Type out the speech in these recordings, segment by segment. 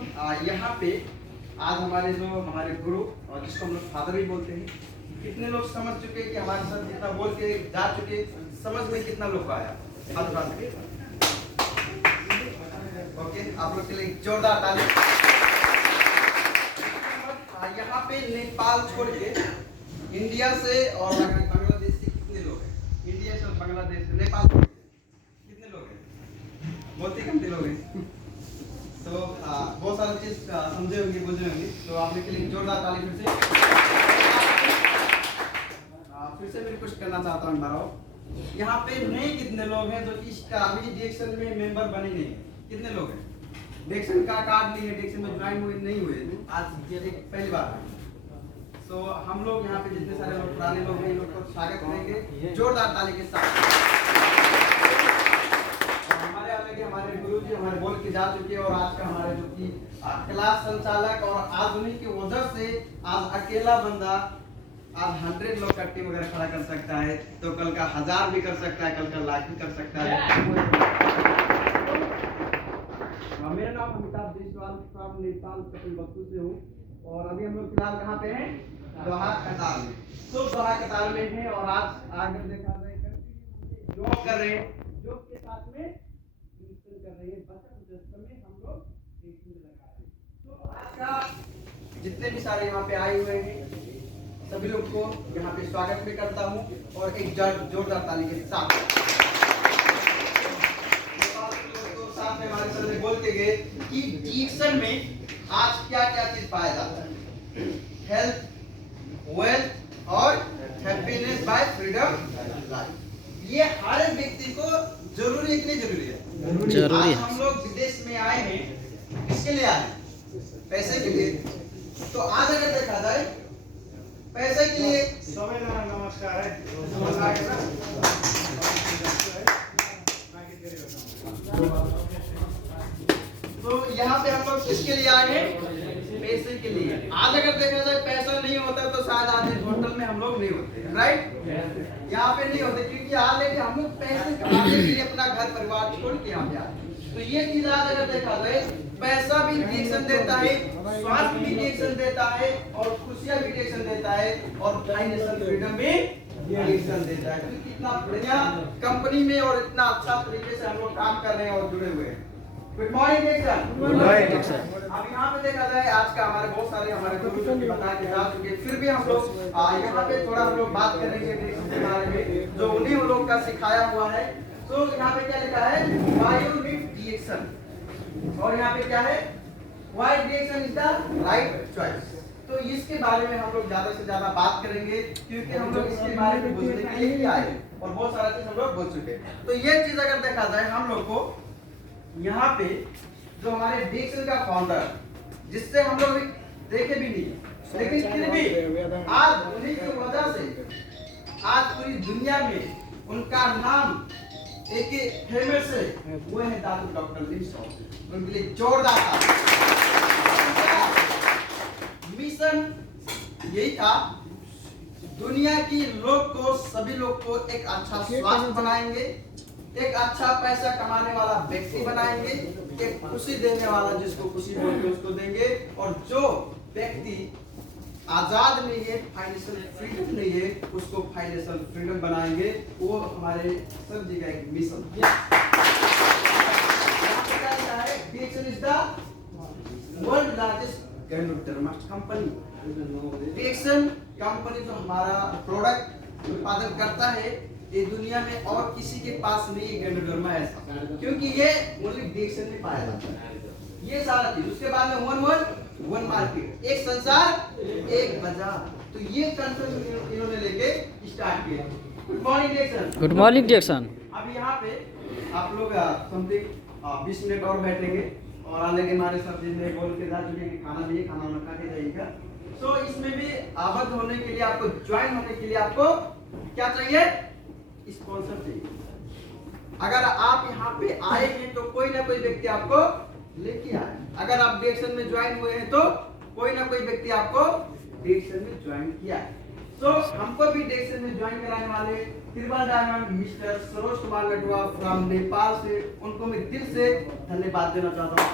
यहाँ पे आज हमारे गुरु और जिसको हम लोग फादर भी बोलते हैं, कितने लोग समझ चुके कि हमारे साथ जितना बोल के जा चुके, समझ में कितना लोग आया? हाथ उठा के। ओके, आप लोग के लिए जोरदार ताली। यहाँ पे नेपाल छोड़ के इंडिया से और बांग्लादेश से कितने लोग हैं? इंडिया से और बांग्लादेश से नेपाल छोड़ के कितने लोग हैं? बहुत ही कम लोग हैं। तो बहुत सारी चीज समझे होंगे, बुझे होंगे, तो आप लोग के लिए जोरदार ताली फिर से मैं रिक्वेस्ट करना चाहता हूँ बारो। यहाँ पे नए कितने लोग हैं जो कि इसका अभी डिएक्शन में मेंबर बने नहीं है? कितने लोग हैं? डिएक्शन का कार्ड नहीं है, डिएक्शन में ज्वाइन हुए नहीं हुए, आज ये पहली बार है। तो हम लोग यहाँ पे जितने सारे लोग पुराने लोग हैं, इन लोग को स्वागत करेंगे जोरदार ताली के साथ। हमारे गुरुजी हमारे बोल के जा चुके और आज का हमारे जो कि क्लास संचालक और आधुनिक की वजह से आज अकेला बंदा आज 100 लोग का टीम वगैरह खड़ा कर सकता है, तो कल का 1000 भी कर सकता है, कल का लाख भी कर सकता है। मेरा नाम अमिताभ जायसवाल फ्रॉम नेपाल कपिलवस्तु से हूँ और अभी हम लोग फिलहाल कहाँ पे हैं? दोहा कतार में। तो दोहा कतार में हैं और आज आगे देखा जाए जॉब कर रहे हैं, जॉब के साथ में कर रहे हैं, बचत में हम लोग एक दिन लगा रहे हैं। तो आज का जितने भी सारे यहाँ पे आए हुए हैं सभी लोग को यहाँ पे स्वागत भी करता हूँ और एक जोरदार ताली के साथ। तो साथ में हमारे सर ने बोल के गए कि डिएक्शन में आज क्या क्या चीज पाया जाता है? हेल्थ, वेल्थ और हैप्पीनेस बाय फ्रीडम लाइफ। ये हर एक व्यक्ति को जरूरी है कि नहीं जरूरी है? जरूरी है। हम लोग विदेश में आए हैं, किसके लिए आए? पैसे के लिए। तो आज अगर देखा जाए पैसे के लिए नमस्कार है। तो यहाँ पे हम लोग किसके लिए आए हैं? पैसे के लिए। आज अगर देखा जाए पैसा नहीं होता तो शायद आज इस होटल में हम लोग नहीं होते, राइट? यहाँ पे नहीं होते क्योंकि आज लेके हम लोग पैसे कमाने के लिए अपना घर परिवार छोड़ के यहाँ पे आए। तो ये चीज आज अगर देखा जाए पैसा भी डिएक्शन देता है, स्वास्थ्य भी डिएक्शन देता है और खुशियां भी डिएक्शन देता है और फाइनेंशियल फ्रीडम भी डिएक्शन देता है। क्योंकि इतना बढ़िया कंपनी में और इतना अच्छा तरीके से हम लोग काम कर रहे हैं और जुड़े हुए हैं। Good morning DXN. Good morning sir. अब यहाँ पे देखा जाए आज का हमारे बहुत सारे हमारे गुरु बता के जा चुके, फिर भी हम लोग यहाँ पे थोड़ा हम लोग बात करेंगे डिएक्शन के बारे में जो उन्हीं लोग का सिखाया हुआ है। तो यहाँ पे क्या लिखा है? व्हाई यू नीड डिएक्शन और यहाँ पे क्या है? Why DXN is the right choice. तो इसके बारे में हम लोग ज्यादा से ज्यादा बात करेंगे क्योंकि हम लोग इसके बारे में बुझने के लिए ही आए और बहुत सारा चीज हम लोग बोल चुके। तो ये चीज अगर देखा जाए हम लोग को यहाँ पे जो हमारे डिएक्शन का फाउंडर जिससे हम लोग देखे भी नहीं, लेकिन फिर भी आज उन्हीं की वजह से आज पूरी दुनिया में उनका नाम एक फेमस है, वो है दादू डॉक्टर लिंच। उनके लिए जोरदार मिशन यही था, दुनिया की लोग को सभी लोग को एक अच्छा स्वास्थ्य बनाएंगे, एक अच्छा पैसा कमाने वाला व्यक्ति बनाएंगे, एक खुशी देने वाला जिसको खुशी बोलते उसको देंगे और जो व्यक्ति आजाद नहीं है, फाइनेंशियल फ्रीडम नहीं है, उसको फाइनेंशियल फ्रीडम बनाएंगे। वो हमारे सब जी का एक mission DXN is the world largest ganoderma company. DXN company जो हमारा प्रोडक्ट उत्पादन करता है ये दुनिया में और किसी के पास नहीं है गैनोडर्मा ऐसा, क्योंकि ये ओनली डिएक्शन में पाया जाता है। ये सारा चीज उसके बाद में वन मार्केट, एक संसार एक बाजार। तो ये कंसेप्ट इन्होंने लेके स्टार्ट किया। Good morning DXN. Good morning DXN. अब यहाँ पे आप लोग समथिंग 20 मिनट और बैठेंगे और आने के हमारे सब जिन्हें बोल के जा चुके कि खाना लिए, खाना खा के जाइएगा। तो इसमें भी आबद्ध होने के लिए आपको ज्वाइन होने के लिए आपको क्या चाहिए? स्पॉन्सर चाहिए। अगर आप यहाँ पे आए हैं तो कोई ना कोई व्यक्ति आपको लेके आए। अगर आप डिएक्शन में ज्वाइन हुए हैं तो कोई ना कोई व्यक्ति आपको डिएक्शन में ज्वाइन किया है। तो हमको भी डिएक्शन में ज्वाइन कराने वाले तिरुवा diamond mister Saroj Kumar Latua from Nepal से, उनको मैं दिल से धन्यवाद देना चाहता हूँ।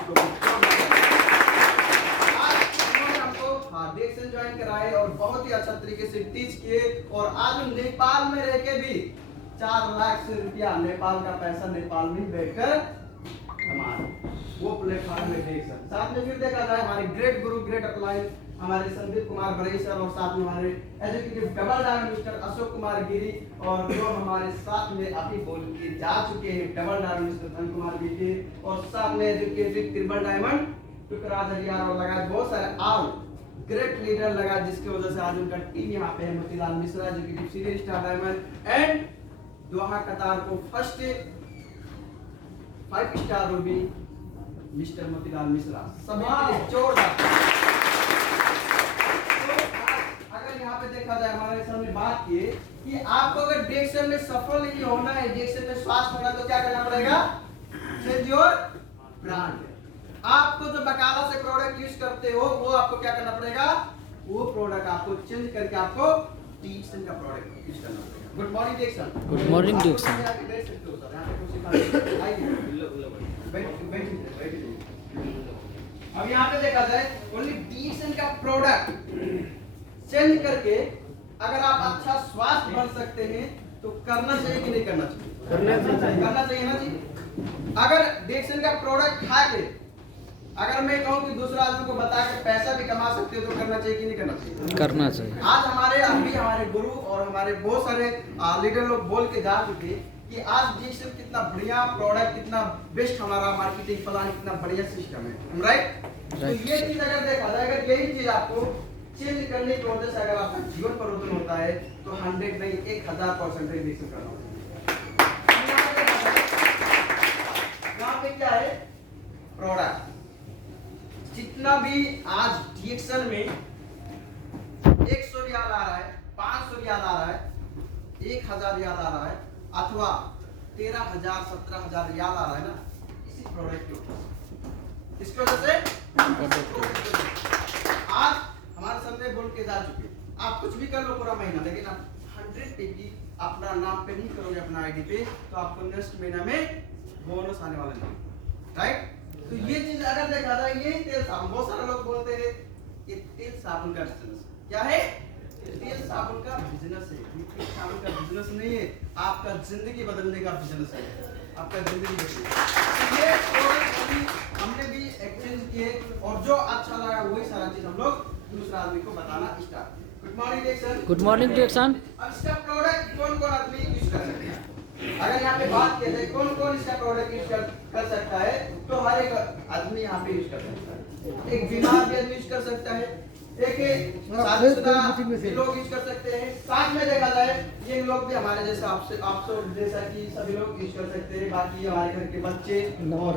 डिक्शन ज्वाइन कराए और बहुत ही अच्छा तरीके से टीच किए और आज नेपाल में रह के भी 4 लाख से रुपया नेपाल का पैसा नेपाल में बैठकर कमा रहे। वो प्लेटफॉर्म में डिक्शन साथ में फिर देखा जाए हमारे ग्रेट गुरु ग्रेट अपलाइन हमारे संदीप कुमार बरई सर और साथ में हमारे executive double diamond mister Ashok Kumar Giri और जो हमारे साथ में अभी बोल के जा चुके हैं double diamond mister Dhan Kumar Giri और साथ में एजुकेटिव ट्रिपल डायमंड टुकराज हरियार और लगा बहुत सारे ऑल ग्रेट लीडर लगा जिसकी वजह से आज उनका टीम यहाँ पे है। Motilal Mishra executive series star diamond and Doha Qatar को first 5 star ruby mister Motilal Mishra सभी के लिए जोरदार। यहाँ पे देखा जाए हमारे सामने बात की कि आपको अगर डिक्शन में सफल नहीं होना है, डिक्शन में स्वास्थ्य होना तो क्या करना पड़ेगा? Change your brand. आपको जो बकाला से प्रोडक्ट यूज करते हो वो आपको क्या करना पड़ेगा? वो प्रोडक्ट आपको चेंज करके आपको डिक्शन का प्रोडक्ट यूज करना पड़ेगा। Good morning Dixon. Good morning Dixon. अब यहाँ पे देखा जाए ओनली डिक्शन का प्रोडक्ट चेंज करके अगर आप अच्छा स्वास्थ्य बन सकते हैं तो करना चाहिए कि नहीं करना चाहिए? करना चाहिए ना जी। अगर डिक्शन का प्रोडक्ट खा के अगर मैं कहूँ कि दूसरा आदमी को बता के पैसा भी कमा सकते हो तो करना चाहिए कि नहीं करना चाहिए? करना चाहिए। आज हमारे गुरु और हमारे बहुत सारे लीडर लोग बोल के जा चुके कि आज डिक्शन कितना बढ़िया प्रोडक्ट, कितना बेस्ट हमारा मार्केटिंग प्लान, कितना बढ़िया सिस्टम है, राइट? तो ये चीज अगर देखा जाए, अगर यही चीज आपको चेंज करने की वजह से अगर आपका जीवन परिवर्तन होता है तो 100 नहीं 1000% डिक्शन करना होता है। यहाँ पे क्या है? प्रोडक्ट जितना भी आज डिक्शन में 100 रियाल आ रहा है, 500 रियाल आ रहा है, 1000 रियाल आ रहा है अथवा 13000 17000 रियाल आ रहा है ना, इसी प्रोडक्ट की वजह से। इसकी वजह से आज हमारे सामने बोल के जा चुके आप कुछ भी कर लो पूरा महीना, लेकिन आप 100% अपना नाम पे नहीं करोगे अपना आईडी पे तो आपको नेक्स्ट महीना में बोनस आने वाला नहीं, राइट? तो ये चीज अगर देखा जाए, ये तेल साबुन, बहुत सारे लोग बोलते हैं ये तेल साबुन का बिजनेस क्या है? तेल साबुन का बिजनेस है। ये तेल साबुन का बिजनेस नहीं है, आपका जिंदगी बदलने का बिजनेस है, आपका जिंदगी बदलने। ये प्रोडक्ट हमने भी एक्सचेंज किए और जो अच्छा लगा वही सारा चीज हम लोग दूसरा आदमी को बताना start. Good morning Dixon. Good morning Dixon. अब इसका प्रोडक्ट कौन कौन आदमी यूज कर सकते हैं? अगर यहाँ पे बात किया जाए कौन कौन इसका प्रोडक्ट यूज कर सकता है तो हर एक आदमी यहाँ पे यूज कर सकता है। एक बीमार भी आदमी यूज कर सकता है, एक शादीशुदा लोग यूज कर सकते हैं, साथ में देखा जाए ये लोग भी हमारे जैसा आप सब जैसा कि सभी लोग यूज कर सकते हैं, बाकी हमारे घर के बच्चे और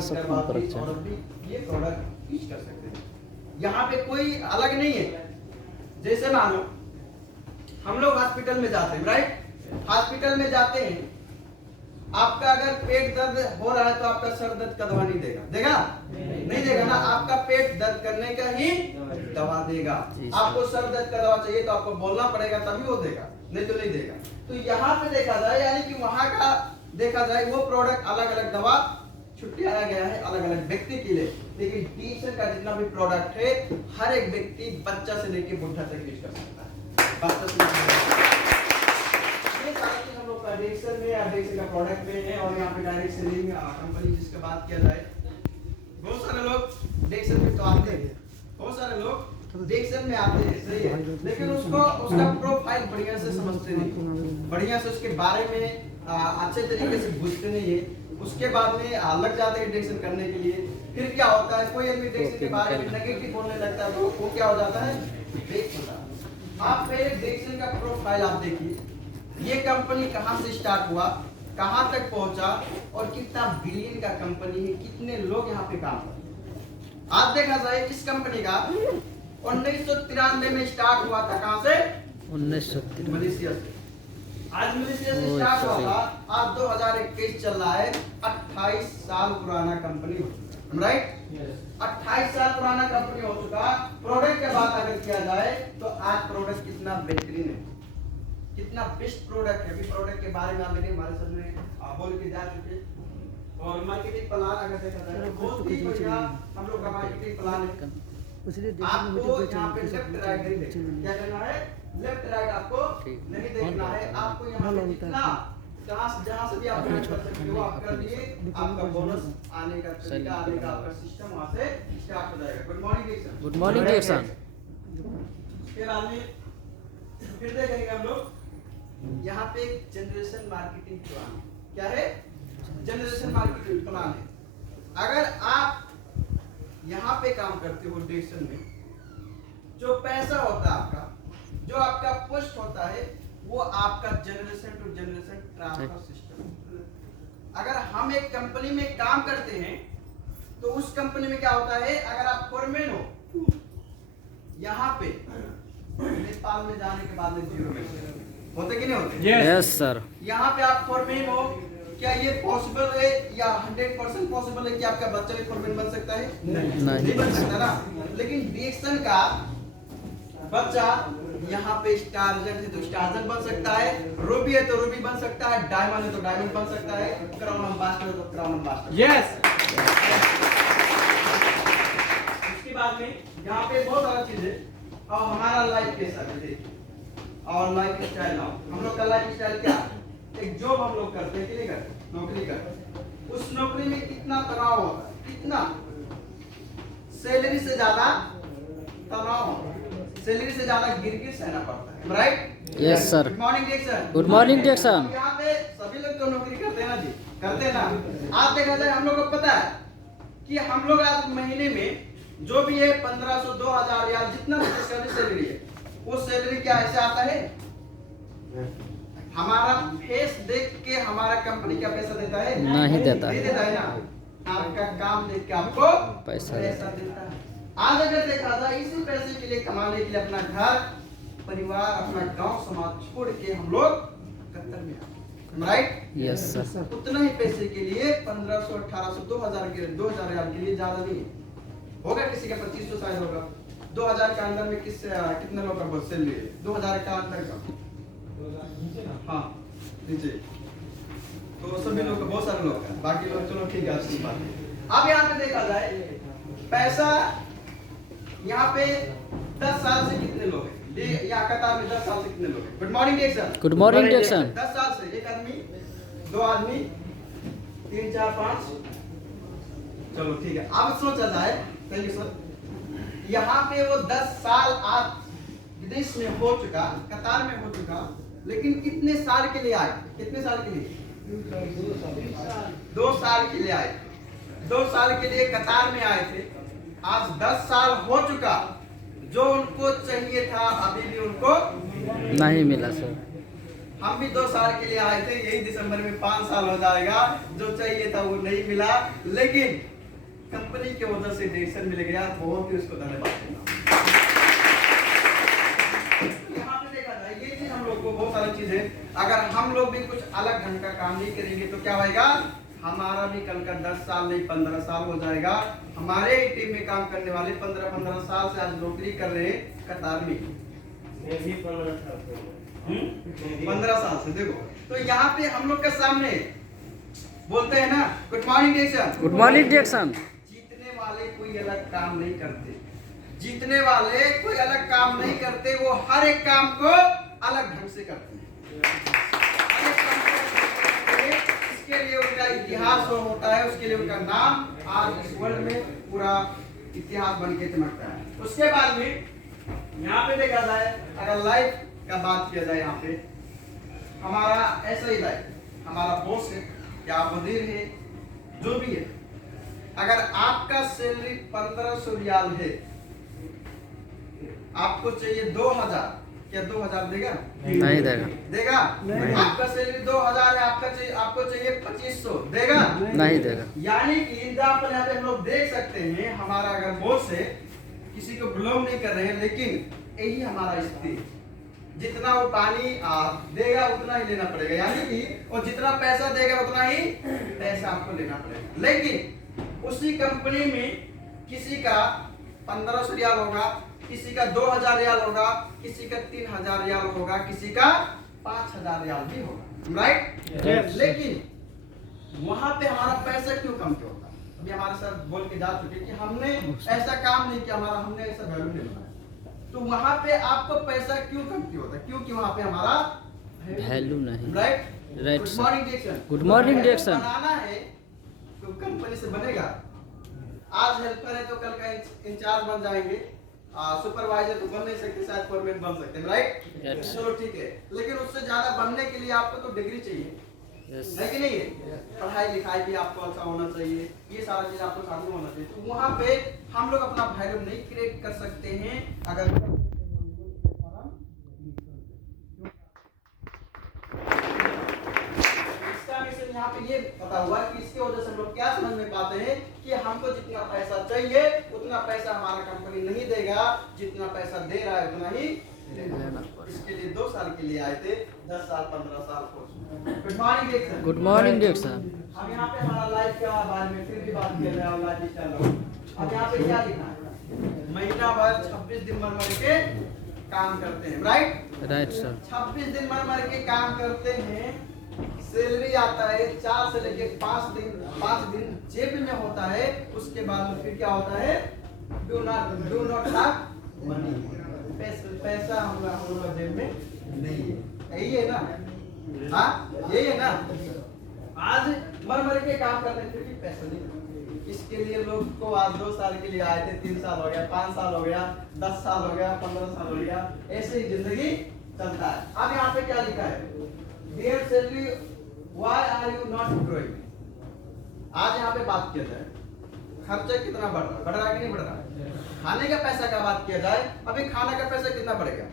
औरत भी ये प्रोडक्ट यूज कर सकते हैं। यहाँ पे कोई अलग नहीं है। जैसे मानो हम लोग हॉस्पिटल में जाते हैं, राइट? हॉस्पिटल में जाते हैं, आपका अगर पेट दर्द हो रहा है तो आपका सर दर्द का दवा नहीं देगा, देगा? नहीं देगा ना, आपका पेट दर्द करने का ही दवा देगा। आपको सर दर्द का दवा चाहिए तो आपको बोलना पड़ेगा तभी वो देगा, नहीं तो नहीं देगा। तो यहाँ पे देखा जाए यानी कि वहाँ का देखा जाए वो प्रोडक्ट अलग अलग दवा छुट्टियाया गया है अलग अलग व्यक्ति के लिए, लेकिन डिक्शन का जितना भी प्रोडक्ट है हर एक व्यक्ति बच्चा से लेकर बुढ़ा तक यूज कर सकता है। बच्चा से ये सारी चीज हम लोग का डिक्शन में या डिक्शन का प्रोडक्ट में है। और यहाँ पे डायरेक्ट सेलिंग कंपनी जिसकी बात किया जाए, बहुत सारे लोग डिक्शन में तो आते हैं, बहुत सारे लोग डिक्शन में आते हैं, सही है, लेकिन उसका प्रोफाइल बढ़िया से समझते नहीं, बढ़िया से उसके बारे में अच्छे तरीके से बुझते नहीं है। उसके बाद में लग जाते हैं डिक्शन करने के लिए। फिर क्या होता है, कोई आदमी डिक्शन के बारे में नेगेटिव बोलने लगता है तो वो क्या हो जाता है? ब्रेक होता है। आप पहले डिक्शन का प्रोफाइल आप देखिए, ये कंपनी कहाँ से स्टार्ट हुआ, कहाँ तक पहुंचा और कितना बिलियन का कंपनी है, कितने लोग यहाँ पे काम करते हैं। आज देखा जाए इस कंपनी का 1993 में स्टार्ट हुआ था। कहाँ से? 1993 मलेशिया से। आज मलेशिया से स्टार्ट हुआ था, आज 2021 चल रहा है, 28 साल पुराना कंपनी हो चुका, राइट? 28 साल पुराना कंपनी हो चुका। प्रोडक्ट की बात अगर किया जाए तो आज प्रोडक्ट कितना बेहतरीन है, कितना बेस्ट प्रोडक्ट है। अभी प्रोडक्ट के बारे में ऑलरेडी हमारे सामने बोल के जा चुके। और मार्केटिंग प्लान अगर देखा जाए तो बहुत ही बढ़िया हम लोग का मार्केटिंग प्लान है। आपको यहाँ पे लेफ्ट राइट क्या करना है, लेफ्ट राइट आपको नहीं देखना है, आपको यहाँ पे जितना जहाँ से भी आप कर सकते हो आप कर लिए, आपका बोनस आने का तरीका, आने का आपका सिस्टम वहाँ से स्टार्ट हो जाएगा। Good morning Dixon. Good morning Dixon. फिर आगे फिर देखेंगे हम लोग यहाँ पे जनरेशन मार्केटिंग प्लान क्या है, जनरेशन मार्केटिंग प्लान है। अगर आप यहाँ पे काम करते हो डिक्सन में, जो पैसा होता है आपका, जो आपका पोस्ट होता है, वो आपका generation to generation transfer system. अगर हम एक कंपनी में काम करते हैं तो उस कंपनी में क्या होता है, अगर आप फोरमैन हो, यहाँ पे नेपाल में जाने के बाद में 0 में होते कि नहीं होते? Yes sir. यहाँ पे आप फोरमैन हो, क्या ये पॉसिबल है या 100% पॉसिबल है कि आपका बच्चा भी फोरमैन बन सकता है? नहीं बन सकता ना। लेकिन डिक्सन का बच्चा यहाँ पे स्टारजन है तो स्टारजन बन सकता है, रूबी है तो रूबी बन सकता है, डायमंड है तो डायमंड बन सकता है, क्राउन एम्बेसडर है तो क्राउन एम्बेसडर। यस। इसके बाद में यहाँ पे बहुत सारा चीज है। और हमारा लाइफ कैसा है देखिए, और लाइफ स्टाइल नाउ हम लोग का लाइफ स्टाइल क्या, एक जॉब हम लोग करते हैं कि नहीं करते, नौकरी करते हैं, उस नौकरी में कितना तनाव होता है, कितना सैलरी से ज्यादा तनाव होता है, सैलरी से ज्यादा गिरगिट सहना पड़ता है, right? Yes sir. Good morning Dixon. Good morning Dixon. यहाँ पे सभी लोग तो नौकरी करते हैं ना जी, करते हैं ना। आज देखा जाए हम लोग को पता है कि हम लोग आज महीने में जो भी है 1500 2000 या जितना भी सैलरी है, वो सैलरी क्या ऐसे आता है, हमारा फेस देख के हमारा कंपनी क्या पैसा देता है? नहीं देता है ना। आपका काम देख के आपको पैसा देता है। आज अगर देखा जाए इसी पैसे के लिए, कमाने के लिए अपना घर परिवार अपना गांव समाज छोड़ के हम लोग कतर में आए, राइट? Yes sir. उतना ही पैसे के लिए 1500 1800 2000 रियाल के लिए ज्यादा नहीं होगा, किसी का 2500 शायद होगा, 2000 के अंदर में कितने लोग का सैलरी है, 2000 का अंदर का, हाँ नीचे तो सभी लोग, बहुत सारे लोग हैं, बाकी लोग चलो ठीक है अच्छी बात है। अब यहाँ पे देखा जाए पैसा, यहाँ पे 10 साल से कितने लोग हैं, यहाँ कतार में 10 साल से कितने लोग हैं? Good morning Dixon. Good morning Dixon. 10 साल से एक आदमी, 2 आदमी, 3 4 5, चलो ठीक है। अब सोचा जाए, थैंक यू सर, यहाँ पे वो 10 साल आज विदेश में हो चुका, कतार में हो चुका, लेकिन कितने साल के लिए आए, कितने साल के लिए? 2 साल के लिए आए, 2 साल के लिए कतार में आए थे। आज 10 साल हो चुका, जो उनको चाहिए था अभी भी उनको नहीं मिला सर। हम भी 2 साल के लिए आए थे, यही दिसंबर में 5 साल हो जाएगा, जो चाहिए था वो नहीं मिला, लेकिन कंपनी की वजह से डिक्सन मिल गया, बहुत ही उसको धन्यवाद देना। यहाँ पे देखा जाए ये चीज हम लोग को बहुत सारी चीज है, अगर हम लोग भी कुछ अलग ढंग का काम नहीं करेंगे तो क्या होगा, हमारा भी कल का 10 साल नहीं 15 साल हो जाएगा। हमारे टीम में काम करने वाले 15 साल से आज नौकरी कर रहे हैं कतार में, 15 साल से। देखो तो यहाँ पे हम लोग के सामने बोलते हैं ना, good morning Dixon. Good morning Dixon. जीतने वाले कोई अलग काम नहीं करते, जीतने वाले कोई अलग काम नहीं करते, वो हर एक काम को अलग ढंग से करते हैं। इसके लिए उनका इतिहास होता है, उसके लिए उनका नाम आज इस वर्ल्ड में पूरा इतिहास बन के चमकता है। उसके बाद में यहाँ पे देखा जाए, अगर लाइफ का बात किया जाए, यहाँ पे हमारा ऐसा ही लाइफ, हमारा बॉस है या वजीर है, जो भी है, अगर आपका सैलरी 1500 रियाल है, आपको चाहिए 2000, क्या 2000 देगा? नहीं देगा। देगा? आपका सैलरी 2000 है, आपको चाहिए 2500, देगा? नहीं देगा। यानी कि एग्जाम्पल यहाँ पे हम लोग देख सकते हैं, हमारा अगर बॉस है, किसी को बिलोंग नहीं कर रहे हैं, लेकिन यही हमारा स्थिति, जितना वो पानी देगा उतना ही लेना पड़ेगा, यानी कि वो जितना पैसा देगा उतना ही पैसा आपको लेना पड़ेगा। लेकिन उसी कंपनी में किसी का 1500 रियाल होगा, किसी का 2000 रियाल होगा, किसी का 3000 रियाल होगा, किसी का 5000 रियाल भी होगा, राइट? लेकिन वहां पे हमारा पैसा क्यों कम क्यों होता है? अभी हमारे सर बोल के जा चुके कि हमने ऐसा काम नहीं किया, हमारा हमने ऐसा वैल्यू नहीं बनाया। तो वहां पे आपको पैसा क्यों कमती होता है? क्योंकि वहां पे हमारा वैल्यू नहीं। Right. Right good sir. Morning DXN. Good morning DXN. बनाना है तो कंपनी से बनेगा। आज हेल्पर है तो कल का इंचार्ज बन जाएंगे, सुपरवाइजर तो बन नहीं सकते, शायद फोरमैन बन सकते हैं, राइट। चलो ठीक है, लेकिन उससे ज्यादा बनने के लिए आपको तो डिग्री चाहिए, है कि नहीं है? पढ़ाई लिखाई भी आपको अच्छा होना चाहिए, ये सारा चीज आपको साथ में होना चाहिए। तो वहाँ पे हम लोग अपना वैल्यू नहीं क्रिएट कर सकते हैं अगर इसका मिशन यहाँ पे ये पता हुआ कि इसके वजह से हम लोग क्या समझ में पाते हैं कि हमको जितना पैसा चाहिए उतना पैसा हमारा कंपनी नहीं देगा, जितना पैसा दे रहा है उतना ही लेना। इसके लिए 2 साल के लिए आए थे, 10 साल 15 साल course. Good morning DXN. Good morning DXN. अब यहाँ पे हमारा लाइफ का बारे में फिर भी बात कर रहे हैं, लाइफ स्टाइल। अब यहाँ पे क्या लिखा है? महीना भर 26 दिन मर के काम करते हैं, राइट। Right sir. 26 दिन मर के काम करते हैं, सैलरी आता है 4 से लेके 5 दिन जेब में होता है। उसके बाद में फिर क्या होता है? Do not have money. पैसा हम लोग जेब में नहीं है, यही है ना? हाँ, यही है ना? आज मर के काम करते हैं फिर भी पैसा नहीं। इसके लिए लोग को आज 2 साल के लिए आए थे, 3 साल हो गया, 5 साल हो गया, 10 साल हो गया, 15 साल हो गया, ऐसे ही जिंदगी चलता है। अब यहाँ पे क्या लिखा है? Dear salary, why are you not growing? आज यहाँ पे बात किया जाए खर्चा कितना बढ़ रहा है कि नहीं बढ़ रहा है? खाने का पैसा का बात किया जाए, अभी खाने का पैसा कितना बढ़ेगा?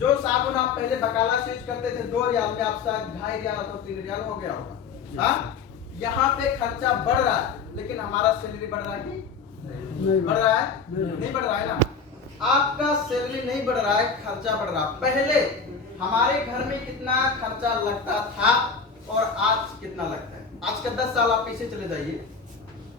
जो साबुन आप पहले बकाला से यूज करते थे 2 रियाल में, आप शायद 2.5 रियाल अथवा 3 रियाल हो गया होगा। हाँ, यहाँ पे खर्चा बढ़ रहा है, लेकिन हमारा सैलरी बढ़ रहा है कि बढ़ रहा है? नहीं बढ़ रहा है ना। आपका सैलरी नहीं बढ़ रहा है, खर्चा बढ़ रहा है। पहले हमारे घर में कितना खर्चा लगता था और आज कितना लगता है? आज का 10 साल आप पीछे चले जाइए,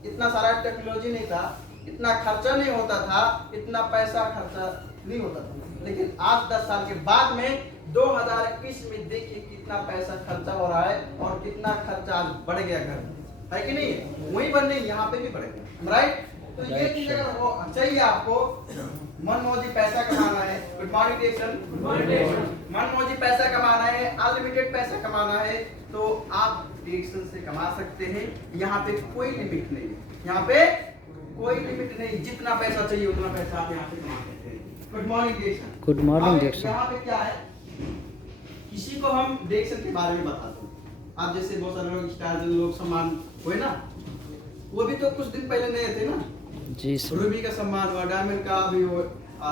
इतना सारा टेक्नोलॉजी नहीं था, इतना खर्चा नहीं होता था, इतना पैसा खर्चा नहीं होता था। लेकिन आज 10 साल के बाद में 2021 में देखिए कितना पैसा खर्चा हो रहा है और कितना खर्चा आज बढ़ गया घर में, है कि नहीं? वही बनने यहाँ पे भी बढ़ेगा, राइट। तो ये चीज अगर वो चाहिए आपको, मनमौजी पैसा कमाना है। Good morning डिएक्शन। मनमौजी पैसा कमाना है, अनलिमिटेड पैसा कमाना है, तो आप डिएक्शन से कमा सकते हैं। यहाँ पे कोई लिमिट नहीं है, यहाँ पे कोई लिमिट नहीं, जितना पैसा चाहिए उतना पैसा आप यहाँ से कमा सकते हैं। Good morning DXN. Good morning DXN. यहाँ पे क्या है, किसी को हम डिएक्शन के बारे में बताते हैं। आप जैसे बहुत सारे लोग स्टार लोग सम्मान हुए ना, वो भी तो कुछ दिन पहले नए थे ना। जी सर। रूबी का सम्मान हुआ, डायमंड का भी हो,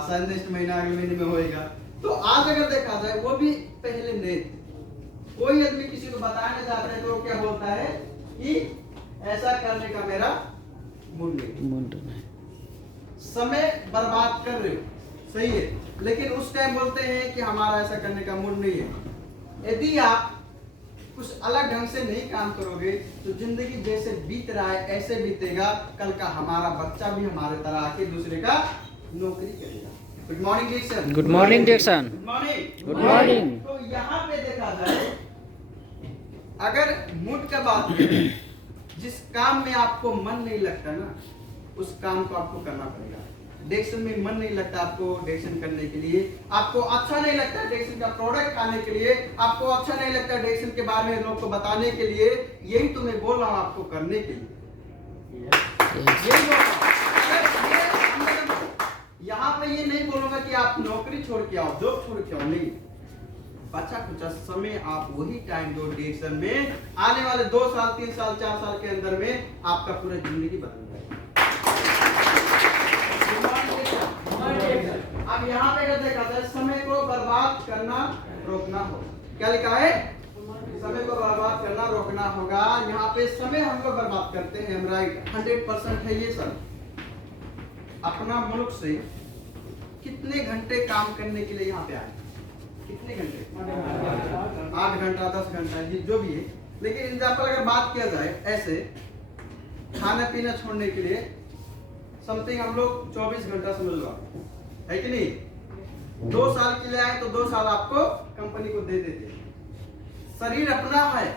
शायद नेक्स्ट महीना अगले महीने में होएगा। तो आज अगर देखा जाए वो भी पहले नए थे। कोई आदमी किसी को बताने जाता है तो क्या बोलता है कि ऐसा करने का मेरा मूड नहीं, समय बर्बाद कर रहे हो, सही है, लेकिन उस टाइम बोलते हैं कि हमारा ऐसा करने का मूड नहीं है। यदि आप कुछ अलग ढंग से नहीं काम करोगे तो जिंदगी जैसे बीत रहा है ऐसे बीतेगा। कल का हमारा बच्चा भी हमारे तरह आके दूसरे का नौकरी करेगा। Good morning DXN. Good morning DXN. Good morning. Good morning. तो यहाँ पे देखा जाए, अगर मूड का बात करें, जिस काम में आपको मन नहीं लगता ना, उस काम को आपको करना पड़ेगा। डिएक्शन में मन नहीं लगता आपको डिएक्शन करने के लिए, आपको अच्छा नहीं लगता डिएक्शन का प्रोडक्ट खाने के लिए, आपको अच्छा नहीं लगता डिएक्शन के बारे में लोग को बताने के लिए, यही तो मैं बोल रहा हूँ आपको करने के लिए। यही बोल रहा हूँ। यहाँ पे ये नहीं बोलूंगा कि आप नौकरी छोड़ के आओ, जॉब छोड़ के आओ, नहीं। बचा कुछ समय आप वही टाइम दो डिएक्शन में, आने वाले 2 साल 3 साल 4 साल के अंदर में आपका पूरा जिंदगी बदल जाएगा। अब यहाँ पे अगर देखा जाए, समय को बर्बाद करना रोकना होगा। क्या लिखा है? समय को बर्बाद करना रोकना होगा। यहाँ पे समय हम लोग बर्बाद करते हैं, हम राइट 100% है ये सर। अपना मुल्क से कितने घंटे काम करने के लिए यहाँ पे आए? कितने घंटे? 8 घंटा 10 घंटा जो भी है। लेकिन एग्जाम्पल अगर बात किया जाए, ऐसे खाना पीना छोड़ने के लिए समथिंग हम लोग 24 घंटा समझ लो, है कि नहीं? 2 साल के लिए आए तो 2 साल आपको कंपनी को दे देते। शरीर अपना है,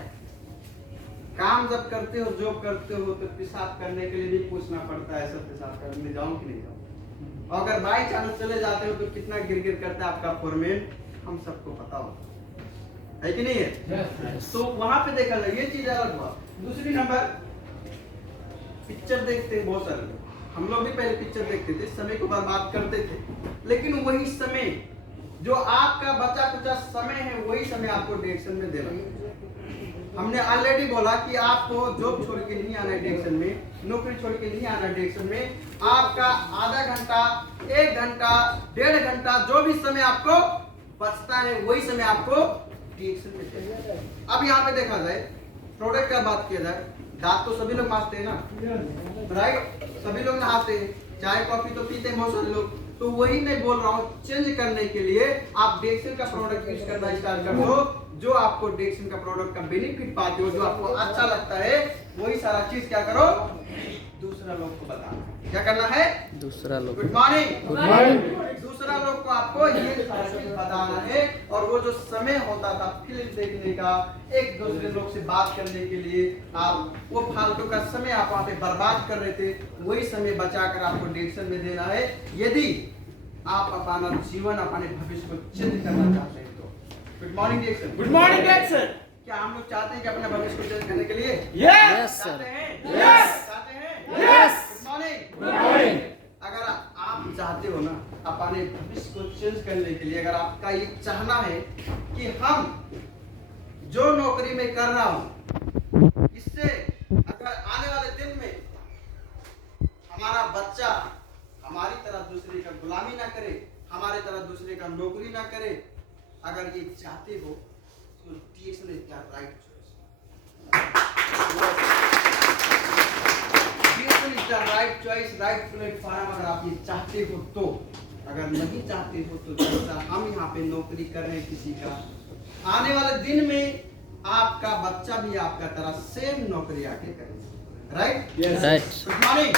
काम जब करते हो, जॉब करते हो, तो पेशाब करने के लिए नहीं पूछना पड़ता है सब पेशाब करने जाऊं कि नहीं जाऊं। और अगर बाई चांस चले जाते हो तो कितना गिर करता है आपका फोरमैन, हम सबको पता होता है कि नहीं है। तो वहां पे देखा जाए ये चीज अलग हुआ। दूसरी नंबर, पिक्चर देखते हैं बहुत सारे लोग, हम लोग भी पहले पिक्चर देखते थे, समय को बर्बाद करते थे, लेकिन वही समय जो आपका बचा कुचा समय है वही समय आपको डायरेक्शन में देना है। हमने ऑलरेडी बोला कि आपको जॉब छोड़ के नहीं आना डायरेक्शन में, नौकरी छोड़ के नहीं आना डायरेक्शन में। आपका आधा घंटा, 1 घंटा, 1.5 घंटा जो भी समय आपको बचता है वही समय आपको डायरेक्शन में देना है। अब यहाँ पे देखा जाए प्रोडक्ट का बात किया जाए, दांत तो सभी लोग मांजते हैं ना, राइट, सभी लोग नहाते हैं, चाय कॉफी तो पीते हैं बहुत सारे लोग। तो वही मैं बोल रहा हूँ, चेंज करने के लिए आप डेक्सन का प्रोडक्ट यूज करना स्टार्ट कर दो। जो आपको डेक्सन का प्रोडक्ट का बेनिफिट पाते हो, जो आपको अच्छा लगता है, वही सारा चीज क्या करो, दूसरा लोग को बताना। क्या करना है? दूसरा लोग। Good morning. Good morning. दूसरा लोग को आपको ये सारा चीज बताना है। और वो जो समय होता था फिल्म देखने का, एक दूसरे लोग से बात करने के लिए, आप वो फालतू का समय आप वहाँ पे बर्बाद कर रहे थे, वही समय बचाकर आपको डायरेक्शन में देना है। यदि आप अपना जीवन, अपने भविष्य को चेंज करना चाहते हैं तो। Good morning direction. Good morning direction. क्या हम लोग चाहते हैं कि अपने भविष्य को चेंज करने के लिए? Yes sir. चाहते हैं? Yes! चाहते हैं? Yes! Good morning. Good morning. अगर आप चाहते हो ना अपने भविष्य को चेंज करने के लिए, अगर आपका ये चाहना है कि हम जो नौकरी में कर रहा हूं, इससे अगर आने वाले दिन में हमारा बच्चा हमारी तरह दूसरे का गुलामी ना करे, हमारे तरह दूसरे का नौकरी ना करे, अगर ये चाहते हो तो DSN is the right right choice, right platform. अगर आप ये चाहते हो तो, अगर नहीं चाहते हो तो जैसा हम यहाँ पे नौकरी कर रहे हैं किसी का, आने वाले दिन में आपका बच्चा भी आपका तरह सेम नौकरी आके करेगा, राइट? राइट। Good morning.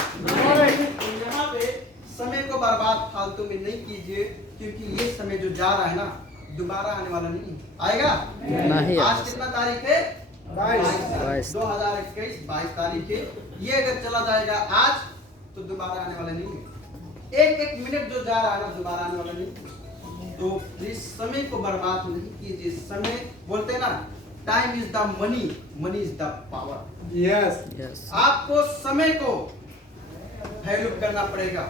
तो यहाँ पे समय को बर्बाद फालतू में नहीं कीजिए, क्योंकि ये समय जो जा रहा है ना दोबारा आने वाला नहीं आएगा। नहीं आज आएगा। कितना तारीख है? 22। 2021 22 तारीख है। ये अगर चला जाएगा आज तो दोबारा आने वाला नहीं है। एक मिनट जो जा रहा है ना दोबारा आने वाला नहीं। तो प्लीज समय को बर्बाद नहीं कीजिए। समय बोलते हैं ना, time is the money, money is the power. Yes. Yes. आपको समय को वैल्यू करना पड़ेगा।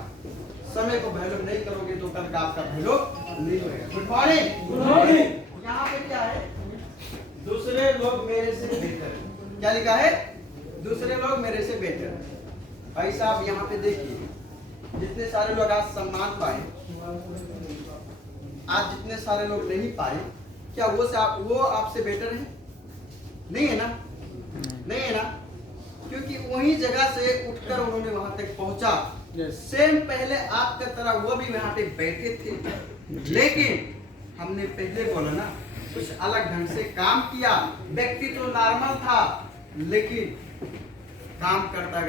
समय को वैल्यू नहीं करोगे तो कल का आपका वैल्यू नहीं होगा। Good morning. Good morning. यहाँ पे क्या है? दूसरे लोग मेरे से बेहतर है। क्या लिखा है? दूसरे लोग मेरे से बेहतर है। भाई साहब यहाँ पे देखिए, जितने सारे लोग आज सम्मान पाए, आज जितने सारे लोग नहीं पाए, क्या वो आपसे बेटर है? नहीं है ना? नहीं है ना? क्योंकि वही जगह से उठकर उन्होंने वहां तक पहुंचा। सेम पहले आपका तरह वो भी वहां पे बैठे थे, लेकिन हमने पहले बोला ना, कुछ अलग ढंग से काम किया। व्यक्ति तो नॉर्मल था, लेकिन काम करता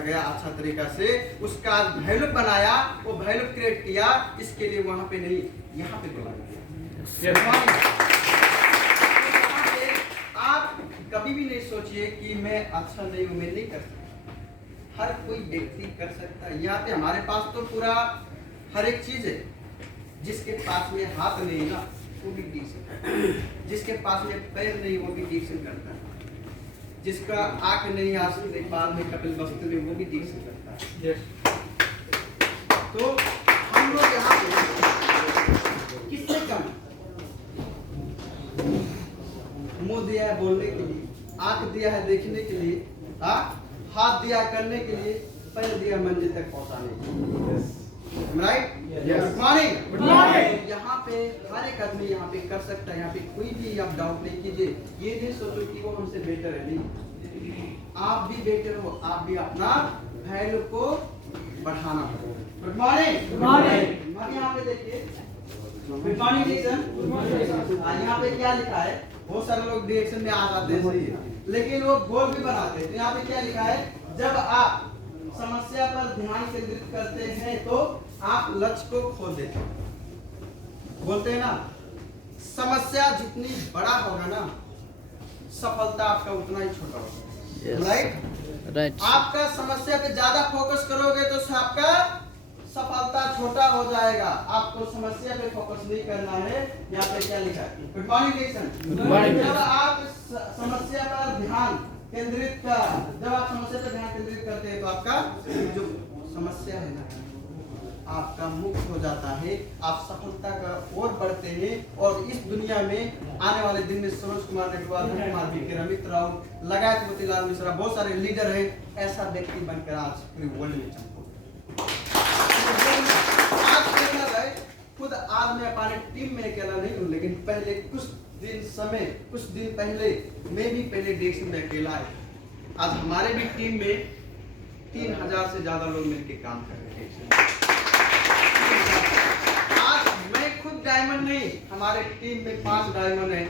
गया अच्छा तरीका से, उसका वैल्यू बनाया, वो वैल्यू क्रिएट किया। इसके लिए वहां पे नहीं, यहाँ पे बुलाया। आप कभी भी नहीं सोचिए कि मैं अच्छा नहीं हूं, मैं नहीं कर सकता। हर कोई व्यक्ति कर सकता है। यहाँ पे हमारे पास तो पूरा हर एक चीज है। जिसके पास में हाथ नहीं ना वो भी डिक्शन, जिसके पास में पैर नहीं वो भी डिक्शन करता है, जिसका आंख नहीं आज के बाद में कपिल वस्तु में वो भी डिक्शन करता है। तो हम लोग यहाँ पे किससे कम? मुंह दिया है बोलने के लिए, आंख दिया है देखने के लिए, हाथ दिया करने के लिए, पैर दिया मंजिल तक पहुंचाने के लिए। Right? Good morning. Good morning. यहाँ पे हर एक आदमी यहाँ पे कर सकता है। यहाँ पे कोई भी आप डाउट नहीं कीजिए। ये नहीं सोचो कि वो हमसे बेटर है, नहीं, आप भी बेटर हो। आप भी अपना वैल्यू को बढ़ाना पड़ेगा। Good morning. Good morning. अब यहाँ पे देखिए, गुड मॉर्निंग डिक्शन। यहाँ पे क्या लिखा है? बहुत सारे लोग डिरेक्शन में आ जाते हैं, सही है, लेकिन वो गोल भी बनाते हैं। यहाँ पे क्या लिखा है? जब आप समस्या पर ध्यान केंद्रित करते हैं तो आप लक्ष्य को खो देते हैं। बोलते हैं ना, समस्या जितनी बड़ा होगा ना, सफलता आपका उतना ही छोटा होगा। Yes. राइट। राइट आपका समस्या पे ज्यादा फोकस करोगे तो आपका सफलता छोटा हो जाएगा। आपको समस्या पे फोकस नहीं करना है। यहाँ पे क्या लिखा है? Good morning Dixon. Good morning. जब आप समस्या पर ध्यान केंद्रित जब आप समस्या पर ध्यान केंद्रित करते हैं तो आपका जो समस्या है ना आपका मुक्त हो जाता है। आप सफलता का ओर बढ़ते हैं और इस दुनिया में आने वाले दिन में सरोज कुमार नेटवाल, कुमार बीके, अमित राव लगायत मोतीलाल मिश्रा बहुत सारे लीडर हैं। ऐसा व्यक्ति बनकर आज पूरे वर्ल्ड में चमको। आज देखना है खुद आज मैं अपने टीम में अकेला नहीं हूँ, लेकिन पहले कुछ दिन पहले मैं भी पहले डेस्क में अकेला है। आज हमारे भी टीम में 3000 से ज्यादा लोग मिलकर काम कर रहे हैं। आज मैं खुद डायमंड नहीं, हमारे टीम में 5 डायमंड है,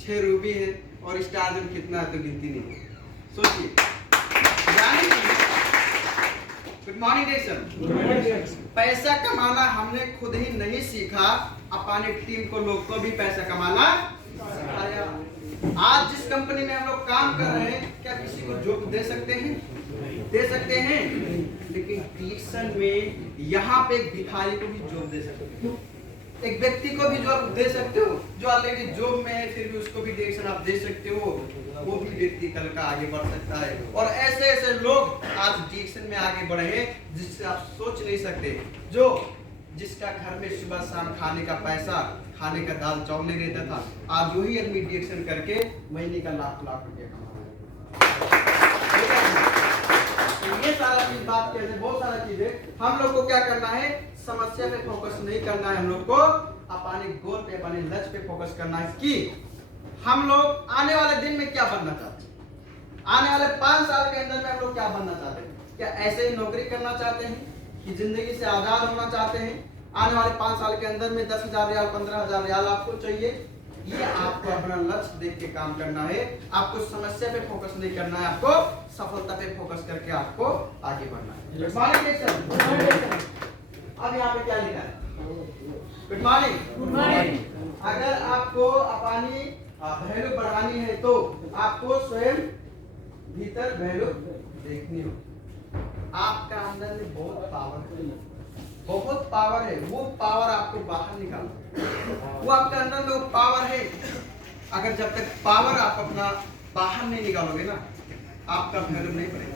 6 रूबी है और स्टार में कितना है तो गिनती नहीं है। सोचिए। Good morning DXN. पैसा कमाना हमने खुद ही नहीं सीखा, अपने टीम को लोग को भी पैसा कमाना सिखाया। आज जिस कंपनी में हम लोग काम कर रहे हैं क्या किसी को जॉब दे सकते हैं? दे सकते हैं, लेकिन डिक्सन में यहाँ पे एक भिखारी को भी जॉब दे सकते हो, एक व्यक्ति को भी जॉब दे सकते हो जो ऑलरेडी जॉब में है, फिर भी उसको भी डिक्सन आप दे सकते हो। वो भी व्यक्ति कल का आगे बढ़ सकता है। और ऐसे ऐसे लोग आज डिक्सन में आगे बढ़े हैं जिससे आप सोच नहीं सकते। जिसका घर में सुबह शाम खाने का पैसा, खाने का दाल चावल नहीं रहता था, आज वही आदमी डिक्सन करके महीने का लाख रुपया कमा रहा है। ये सारा चीज बात कहते हैं, बहुत सारा चीजें। हम लोग को क्या करना है? समस्या पे फोकस नहीं करना है, हम लोग को अपने गोल पे, अपने लक्ष्य पे फोकस करना है कि हम लोग आने वाले दिन में क्या बनना चाहते हैं। आने वाले 5 साल के अंदर में हम लोग क्या बनना चाहते हैं? क्या ऐसे ही नौकरी करना चाहते हैं कि जिंदगी से आजाद होना चाहते हैं? आने वाले 5 साल के अंदर में 10,000 रियाल, 15,000 रियाल आपको चाहिए। ये आपको अपना लक्ष्य देख के काम करना है। आपको समस्या पे फोकस नहीं करना है, आपको सफलता पे फोकस करके आपको आगे बढ़ना है। Good morning. अब यहाँ पे क्या लिखा है? Good morning. अगर आपको अपनी वैल्यू बढ़ानी है तो आपको स्वयं भीतर वैल्यू देखनी हो। आपका अंदर में बहुत पावर है, वो पावर आपको बाहर निकालो। वो आपके अंदर में वो पावर है। अगर जब तक पावर आप अपना बाहर नहीं निकालोगे ना, आपका वैल्यू नहीं बढ़ेगा।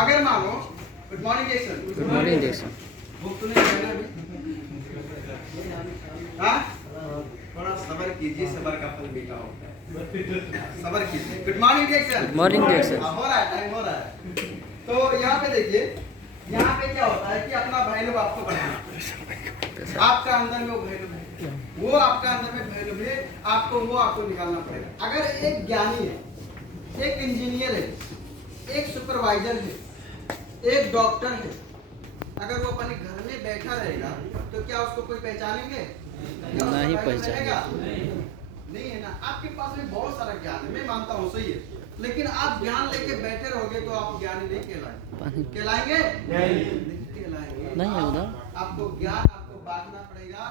अगर मानो गुड मॉर्निंग जैक्सन, वो तूने कहना भी हाँ, थोड़ा सब्र कीजिए, सब्र का फल मीठा होता है। सब्र कीजिए। Good morning Jackson. Good morning Jackson. हो रहा है, टाइम हो रहा है। तो यहाँ पे देखिए, यहाँ पे क्या होता है कि अपना वैल्यू आपको बढ़ाना। आपका अंदर में वो वैल्यू है, वो आपका अंदर में वैल्यू है, आपको निकालना पड़ेगा। अगर एक ज्ञानी है, एक इंजीनियर है, एक सुपरवाइजर है, एक डॉक्टर है, अगर वो अपने घर में बैठा रहेगा तो क्या उसको कोई पहचानेंगे? नहीं पहचानेगा। नहीं है ना। आपके पास में बहुत सारा ज्ञान है, मैं मानता हूँ, सही है, लेकिन आप ज्ञान लेके बैठे रहोगे तो आप ज्ञानी नहीं कहलाएंगे। नहीं कहलाएंगे। नहीं है उधर। आपको ज्ञान आपको बांटना पड़ेगा।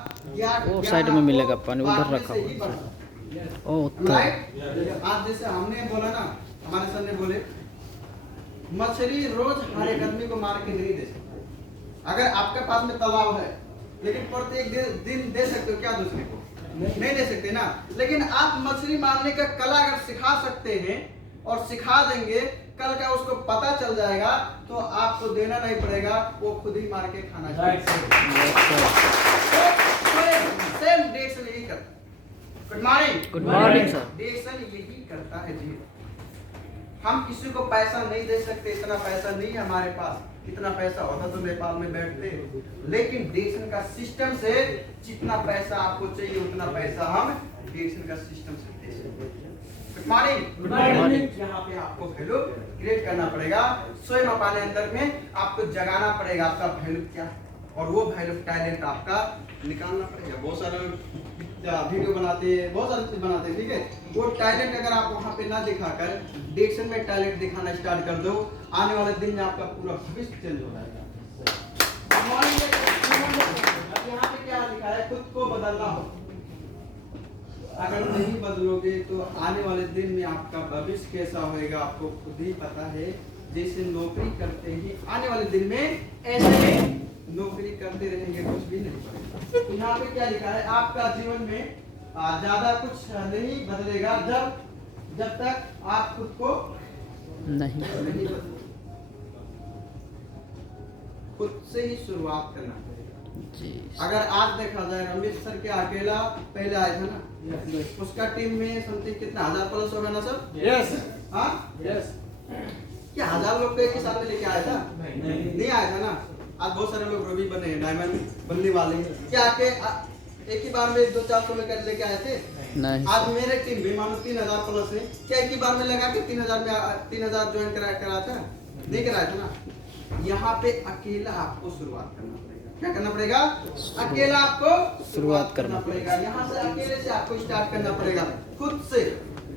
वो साइड में मिलेगा पानी, उधर रखा हुआ। ओ राइट। आज जैसे हमने बोला ना, हमारे सर ने बोले मछली रोज हर एक आदमी को मार के नहीं दे सकते। अगर आपके पास में तालाब है, लेकिन प्रत्येक दिन दे सकते हो क्या दूसरे को? नहीं दे सकते ना। लेकिन आप मछली मारने का कला अगर सिखा सकते हैं और सिखा देंगे, कल का उसको पता चल जाएगा तो आपको देना नहीं पड़ेगा, वो खुद ही मार के खाना चाहिए। सेम डिक्सन यही करता है। Good morning. Good morning sir. Dixon यही करता है जी। हम किसी को पैसा नहीं दे सकते, इतना पैसा नहीं है हमारे पास। इतना पैसा होता तो नेपाल में बैठते, लेकिन डिक्सन का सिस्टम से जितना पैसा आपको चाहिए उतना पैसा हम डिक्सन का सिस्टम से दे सकते हैं। Good morning. यहाँ पे आपको वैल्यू क्रिएट करना पड़ेगा, स्वयं अपने अंदर में आपको जगाना पड़ेगा आपका वैल्यू क्या, और वो वैल्यू टैलेंट आपका निकालना पड़ेगा। बहुत सारे वीडियो बनाते हैं, बहुत सारी चीज बनाते हैं, ठीक है। वो टैलेंट अगर आप वहाँ पे ना दिखाकर डिक्सन में टैलेंट दिखाना स्टार्ट कर दो, आने वाले दिन में आपका पूरा भविष्य चेंज हो जाएगा। अब यहाँ पे क्या लिखा है? खुद को बदलना हो। अगर नहीं बदलोगे तो आने वाले दिन में आपका भविष्य कैसा होएगा आपको खुद ही पता है। जैसे नौकरी करते ही आने वाले दिन में ऐसे ही नौकरी करते रहेंगे, कुछ भी नहीं पड़ेगा। तो यहाँ पे क्या लिखा है, आपका जीवन में ज्यादा कुछ नहीं बदलेगा जब तक आप खुद को नहीं नहीं बदलो। खुद से ही शुरुआत करना पड़ेगा। जी। अगर आज देखा जाए रमेश सर के अकेला पहले आया था ना, उसका टीम में समथिंग कितना 1000 प्लस होगा ना सर? Yes. हाँ Yes. क्या 1000 लोग को एक ही साथ में लेके आया था? नहीं आया था ना। आज बहुत सारे लोग रवि बने हैं, डायमंड बनने वाले हैं। क्या आके एक ही बार में 200-400 में कर लेके आए थे? नहीं आज मेरे टीम भी मानो 3000 प्लस है, क्या एक ही बार में लगा के 3000 ज्वाइन करा था? नहीं कराया था ना। यहाँ पे अकेला आपको शुरुआत करना पड़ेगा। क्या करना पड़ेगा? अकेला आपको शुरुआत करना पड़ेगा। यहाँ से अकेले से आपको स्टार्ट करना पड़ेगा, खुद से।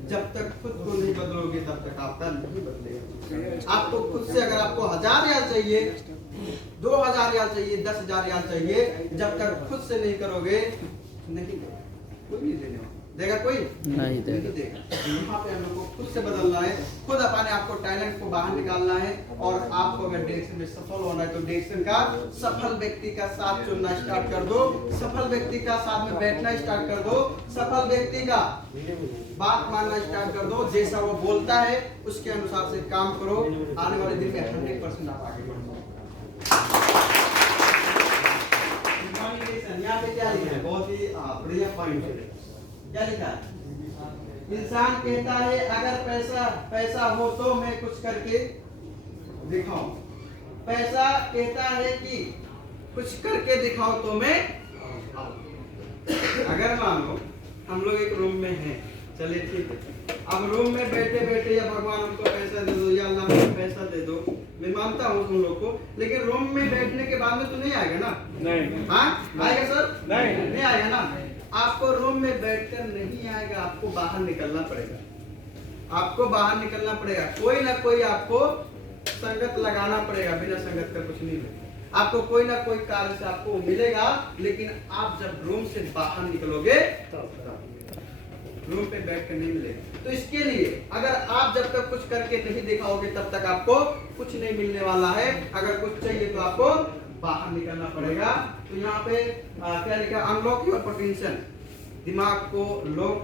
जब तक खुद को नहीं बदलोगे तब तक आपका नहीं बदलेगा। आपको खुद से, अगर आपको 1000 रियाल चाहिए, 2000 रियाल चाहिए, 10,000 रियाल चाहिए, जब तक खुद से नहीं करोगे नहीं देगा कोई, नहीं देने वाला। देगा कोई? नहीं देगा। यहाँ पे हम लोग को खुद से बदलना है, खुद अपने आपको टैलेंट को बाहर निकालना है। और आपको अगर डायरेक्शन में सफल होना है तो डायरेक्शन का सफल व्यक्ति का साथ चुनना स्टार्ट कर दो, सफल व्यक्ति का साथ में बैठना स्टार्ट कर दो, सफल व्यक्ति का बात मानना स्टार्ट कर दो। जैसा वो बोलता है उसके अनुसार से काम करो। आने वाले दिन में 100% आप आगे बढ़ो। यहाँ पे क्या लिखा है, बहुत ही बढ़िया पॉइंट है। क्या लिखा है? इंसान कहता है अगर पैसा हो तो मैं कुछ करके दिखाऊं। पैसा कहता है कि कुछ करके दिखाओ तो मैं आऊं। अगर मान लो हम लोग एक रूम में हैं, चलिए ठीक है, अब रूम में बैठे बैठे या भगवान हमको पैसा दे दो या अल्लाह हमको पैसा दे दो, मैं मानता हूँ तुम लोग को, लेकिन रूम में बैठने के बाद में तो नहीं आएगा ना? नहीं। हाँ आएगा सर? नहीं आएगा ना। आपको रूम में बैठकर नहीं आएगा, आपको बाहर निकलना पड़ेगा। आपको बाहर निकलना पड़ेगा, कोई ना कोई आपको संगत लगाना पड़ेगा। बिना संगत का कुछ नहीं मिलेगा। आपको कोई ना कोई कार्य से आपको मिलेगा, लेकिन आप जब रूम से बाहर निकलोगे रूम पे बैठ कर नहीं मिलेगा। तो इसके लिए अगर आप जब तक कुछ करके नहीं दिखाओगे तब तक आपको कुछ नहीं मिलने वाला है। अगर कुछ चाहिए तो आपको बाहर निकलना पड़ेगा। तो यहाँ पे क्या लिखा, अनलॉक योर पोटेंशियल। दिमाग को लॉक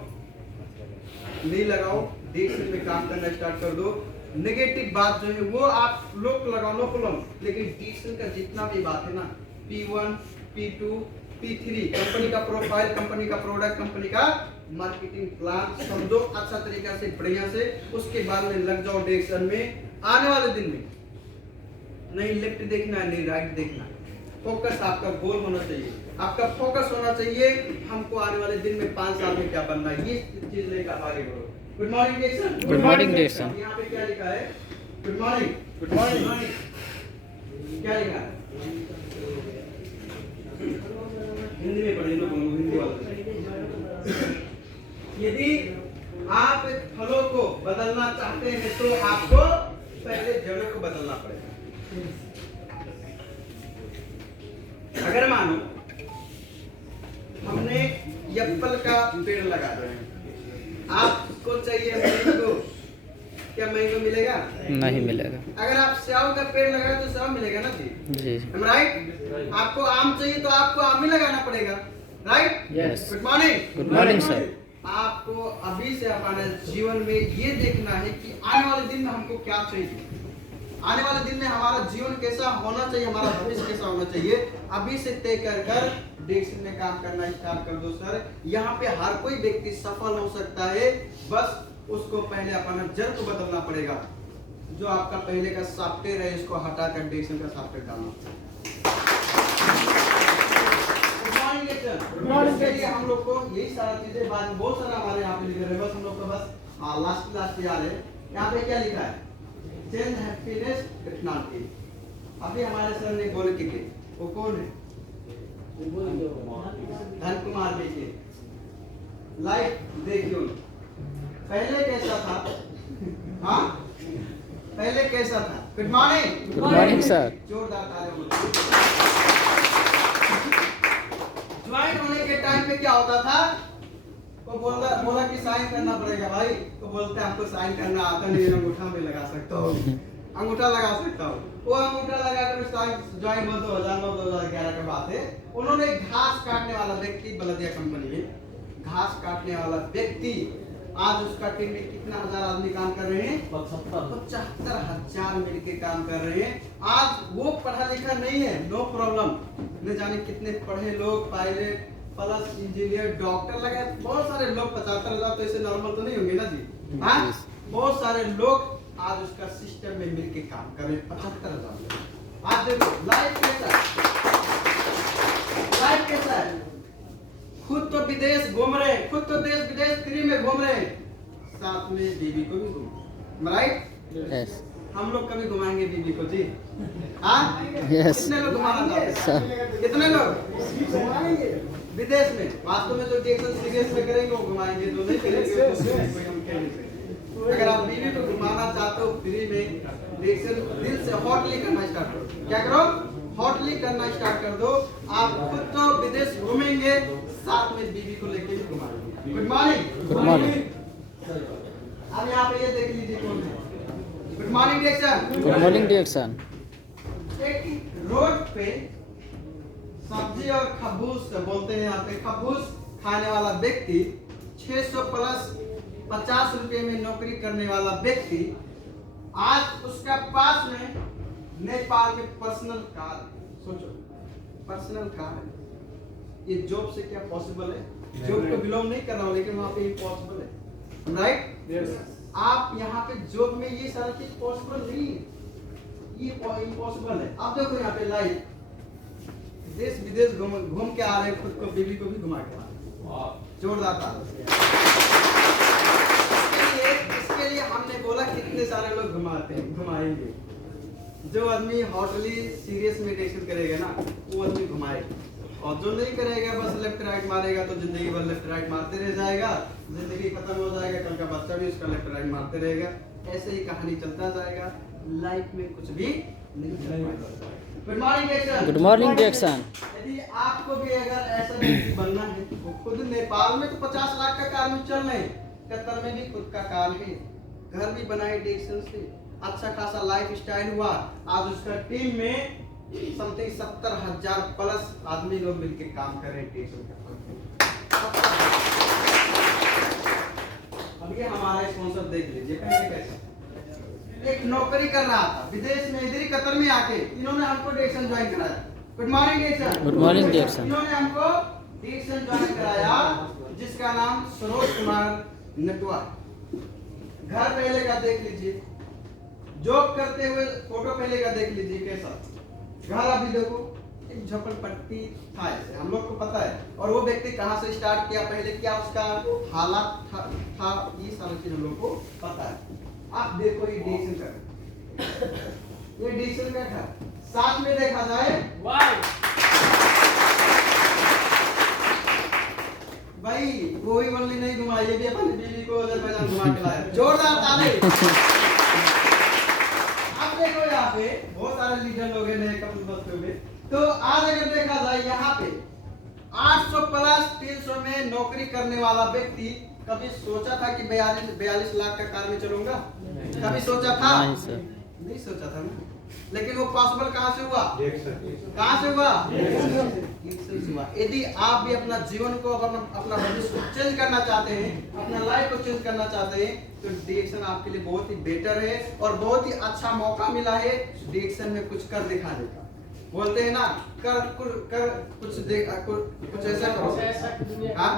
नहीं लगाओ, डिक्शन में काम करना स्टार्ट कर दो। नेगेटिव बात जो है वो आप लॉक लगाओ, नो प्रॉब्लम, लेकिन डिक्शन का जितना भी बात है ना, P1 P2 P3, कंपनी का प्रोफाइल, कंपनी का प्रोडक्ट, कंपनी का मार्केटिंग प्लान समझो अच्छा तरीका से, बढ़िया से। उसके बाद में लग जाओ डायरेक्शन में। आने वाले दिन में नहीं लेफ्ट देखना है, नहीं राइट देखना है। फोकस आपका गोल होना चाहिए, आपका फोकस होना चाहिए। हमको आने वाले दिन में 5 साल में क्या बनना है, ये चीज लेकर आगे बढ़ो। Good morning direction. Good morning direction. यहाँ पे क्या लिखा है? Good morning. Good morning. क्या लिखा है? हिंदी में पढ़िए ना, हिंदी वाले। यदि आप फलों को बदलना चाहते हैं तो आपको पहले जड़ों को बदलना पड़ेगा। अगर मानो हमने एप्पल का पेड़ लगा दिया, आपको चाहिए मैंगो, क्या मैंगो मिलेगा? नहीं मिलेगा। अगर आप सेव का पेड़ लगाए तो सेव मिलेगा ना जी? राइट। आपको आम चाहिए तो आपको आम ही लगाना पड़ेगा, right? Yes. Good morning. Good morning sir. आपको अभी से अपने जीवन में ये देखना है कि आने वाले दिन में हमको क्या चाहिए, आने वाले दिन में हमारा जीवन कैसा होना चाहिए, हमारा भविष्य कैसा होना चाहिए। अभी से तय कर डायरेक्शन में काम करना स्टार्ट कर दो सर। यहाँ पे हर कोई व्यक्ति सफल हो सकता है, बस उसको पहले अपना जड़ को बदलना पड़ेगा। जो आपका पहले का सॉफ्टवेयर है इसको हटाकर डायरेक्शन का सॉफ्टवेयर डालना। इसके लिए हम लोग को यही सारा चीजें, बाद में बहुत सारा हमारे यहाँ पे लिखे हैं, बस हम लोग का बस लास्ट याद है। यहाँ पे क्या लिखा है? Change happiness personality. अभी हमारे सर ने बोल के वो कौन है? धन कुमार देखिए, लाइफ देखियो, पहले कैसा था? हाँ पहले कैसा था? Good morning. Good morning sir. जोरदार तालियां। ज्वाइन होने के टाइम पे क्या होता था? तो बोला कि साइन करना पड़ेगा भाई। तो बोलते हमको साइन करना आता नहीं, अंगूठा में लगा सकता हूँ, अंगूठा लगा सकता हूँ। वो अंगूठा लगा कर साइन ज्वाइन 2009-2011 का बात है। उन्होंने घास काटने वाला व्यक्ति, बलदिया कंपनी में घास काटने वाला व्यक्ति, आज उसका टीम में कितना हजार आदमी काम कर रहे हैं? 75,000 मिलकर काम कर रहे हैं। आज वो पढ़ा लिखा नहीं है, नो प्रॉब्लम, न जाने कितने पढ़े लोग, पायलट प्लस इंजीनियर डॉक्टर लगे, बहुत सारे लोग। 75,000 तो ऐसे नॉर्मल तो नहीं होंगे ना जी, हाँ? बहुत सारे लोग आज उसका सिस्टम में मिलके काम कर रहे हैं। 75,000। आज देखो लाइफ कैसा है, लाइफ कैसा है। खुद तो विदेश घूम रहे हैं, खुद तो देश विदेश फ्री में घूम रहे हैं, साथ में बीवी को भी घूम, राइट? यस हम लोग कभी घुमाएंगे बीवी को जी, हाँ? यस कितने लोग घुमाना चाहते सर। हैं? कितने लोग घुमाएंगे विदेश में? वास्तव में जो डिएक्शन सीरियस में करेंगे वो घुमाएंगे, जो नहीं करेंगे वो कोई हम कह नहीं सकते। अगर आप बीवी को घुमाना चाहते हो फ्री में, डिएक्शन दिल से हॉटली करना स्टार्ट करो। क्या करो? हॉटली करना स्टार्ट कर दो। आप खुद तो विदेश घूमेंगे, साथ में बीवी को लेके भी घुमाएंगे। Good morning. Good morning. अब यहाँ पे ये देख लीजिए कौन है। Good morning DXN. Good morning DXN. एक रोड पे सब्जी और खबूस बोलते हैं यहाँ पे, खबूस खाने वाला व्यक्ति, 600 प्लस 50 रुपए में नौकरी करने वाला व्यक्ति, आज उसका पास में नेपाल में पर्सनल कार। सोचो, पर्सनल कार है। ये जॉब से क्या पॉसिबल है? जॉब को बिलोंग नहीं कर रहा हूँ, लेकिन वहाँ पे इम्पॉसिबल है, राइट? यस। आप यहाँ पे जॉब में ये सारा चीज पॉसिबल नहीं है, ये इम्पॉसिबल है। अब देखो यहाँ पे लाइव देश विदेश घूम के आ रहे हैं, खुद को बीवी को भी घुमा के आ रहे हैं। जोरदार ताली। इसके लिए हमने बोला कितने सारे लोग घुमाएंगे। जो आदमी हॉटली सीरियस में डिएक्शन करेगा ना, वो आदमी घुमाएगा, और जो नहीं करेगा बस लेफ्ट राइट मारेगा तो जिंदगी भर लेफ्ट राइट मारते रह जाएगा, जिंदगी खत्म हो जाएगा, कल का बच्चा भी उसका लेफ्ट राइट मारते रहेगा, ऐसे ही कहानी चलता जाएगा, लाइफ में कुछ भी नहीं चल पाएगा। Good morning DXN. Good morning DXN. यदि आपको भी अगर ऐसा व्यक्ति बनना है तो खुद नेपाल में तो 50 लाख का कार में चल रहे हैं, कतर में भी खुद का कार है, घर भी बनाए डिएक्शन से, अच्छा खासा लाइफ स्टाइल हुआ। आज उसका टीम में समथिंग 70,000 प्लस आदमी लोग मिलकर काम कर रहे हैं डिएक्शन का। अब ये हमारा स्पॉन्सर देख लीजिए पहले कैसा, एक नौकरी कर रहा था विदेश में, इधर ही कतर में आके इन्होंने हमको डिएक्शन ज्वाइन कराया। Good morning DXN. Good morning DXN. इन्होंने हमको डिएक्शन ज्वाइन कराया, जिसका नाम सरोज कुमार नटवा। घर पहले का देख लीजिए, जॉब करते हुए फोटो पहले का देख लीजिए कैसा घर। अभी देखो एक झोपड़पट्टी था, ऐसे हम लोग को पता है। और वो व्यक्ति कहाँ से स्टार्ट किया, पहले क्या उसका हालात था, ये सारी चीज हम लोग को पता है। आप देखो ये डिएक्शन का, ये डिएक्शन का घर, साथ में देखा जाए भाई वो ही ओनली नहीं घुमा, ये भी अपनी बीवी को अजरबैजान घुमा के लाया। जोरदार ताली। आप देखो यहाँ पे बहुत सारे लीडर लोग हैं नए कपल बस्ते में। तो आज अगर देखा जाए यहाँ पे 800 प्लस 300 में नौकरी करने वाला व्यक्ति, कभी सोचा था कि 42 लाख का कार में चलूंगा? कभी सोचा था? नहीं सर, नहीं सोचा था ना। लेकिन वो पॉसिबल कहाँ से हुआ? कहाँ से हुआ? डिएक्शन से हुआ। यदि आप भी अपना जीवन को, अपना भविष्य को चेंज करना चाहते हैं, अपना लाइफ को चेंज करना चाहते हैं, तो डिएक्शन आपके लिए बहुत ही बेटर है और बहुत ही अच्छा मौका मिला है डिएक्शन में कुछ कर दिखाने का। बोलते हैं ना, कर कुछ ऐसा करो। हाँ,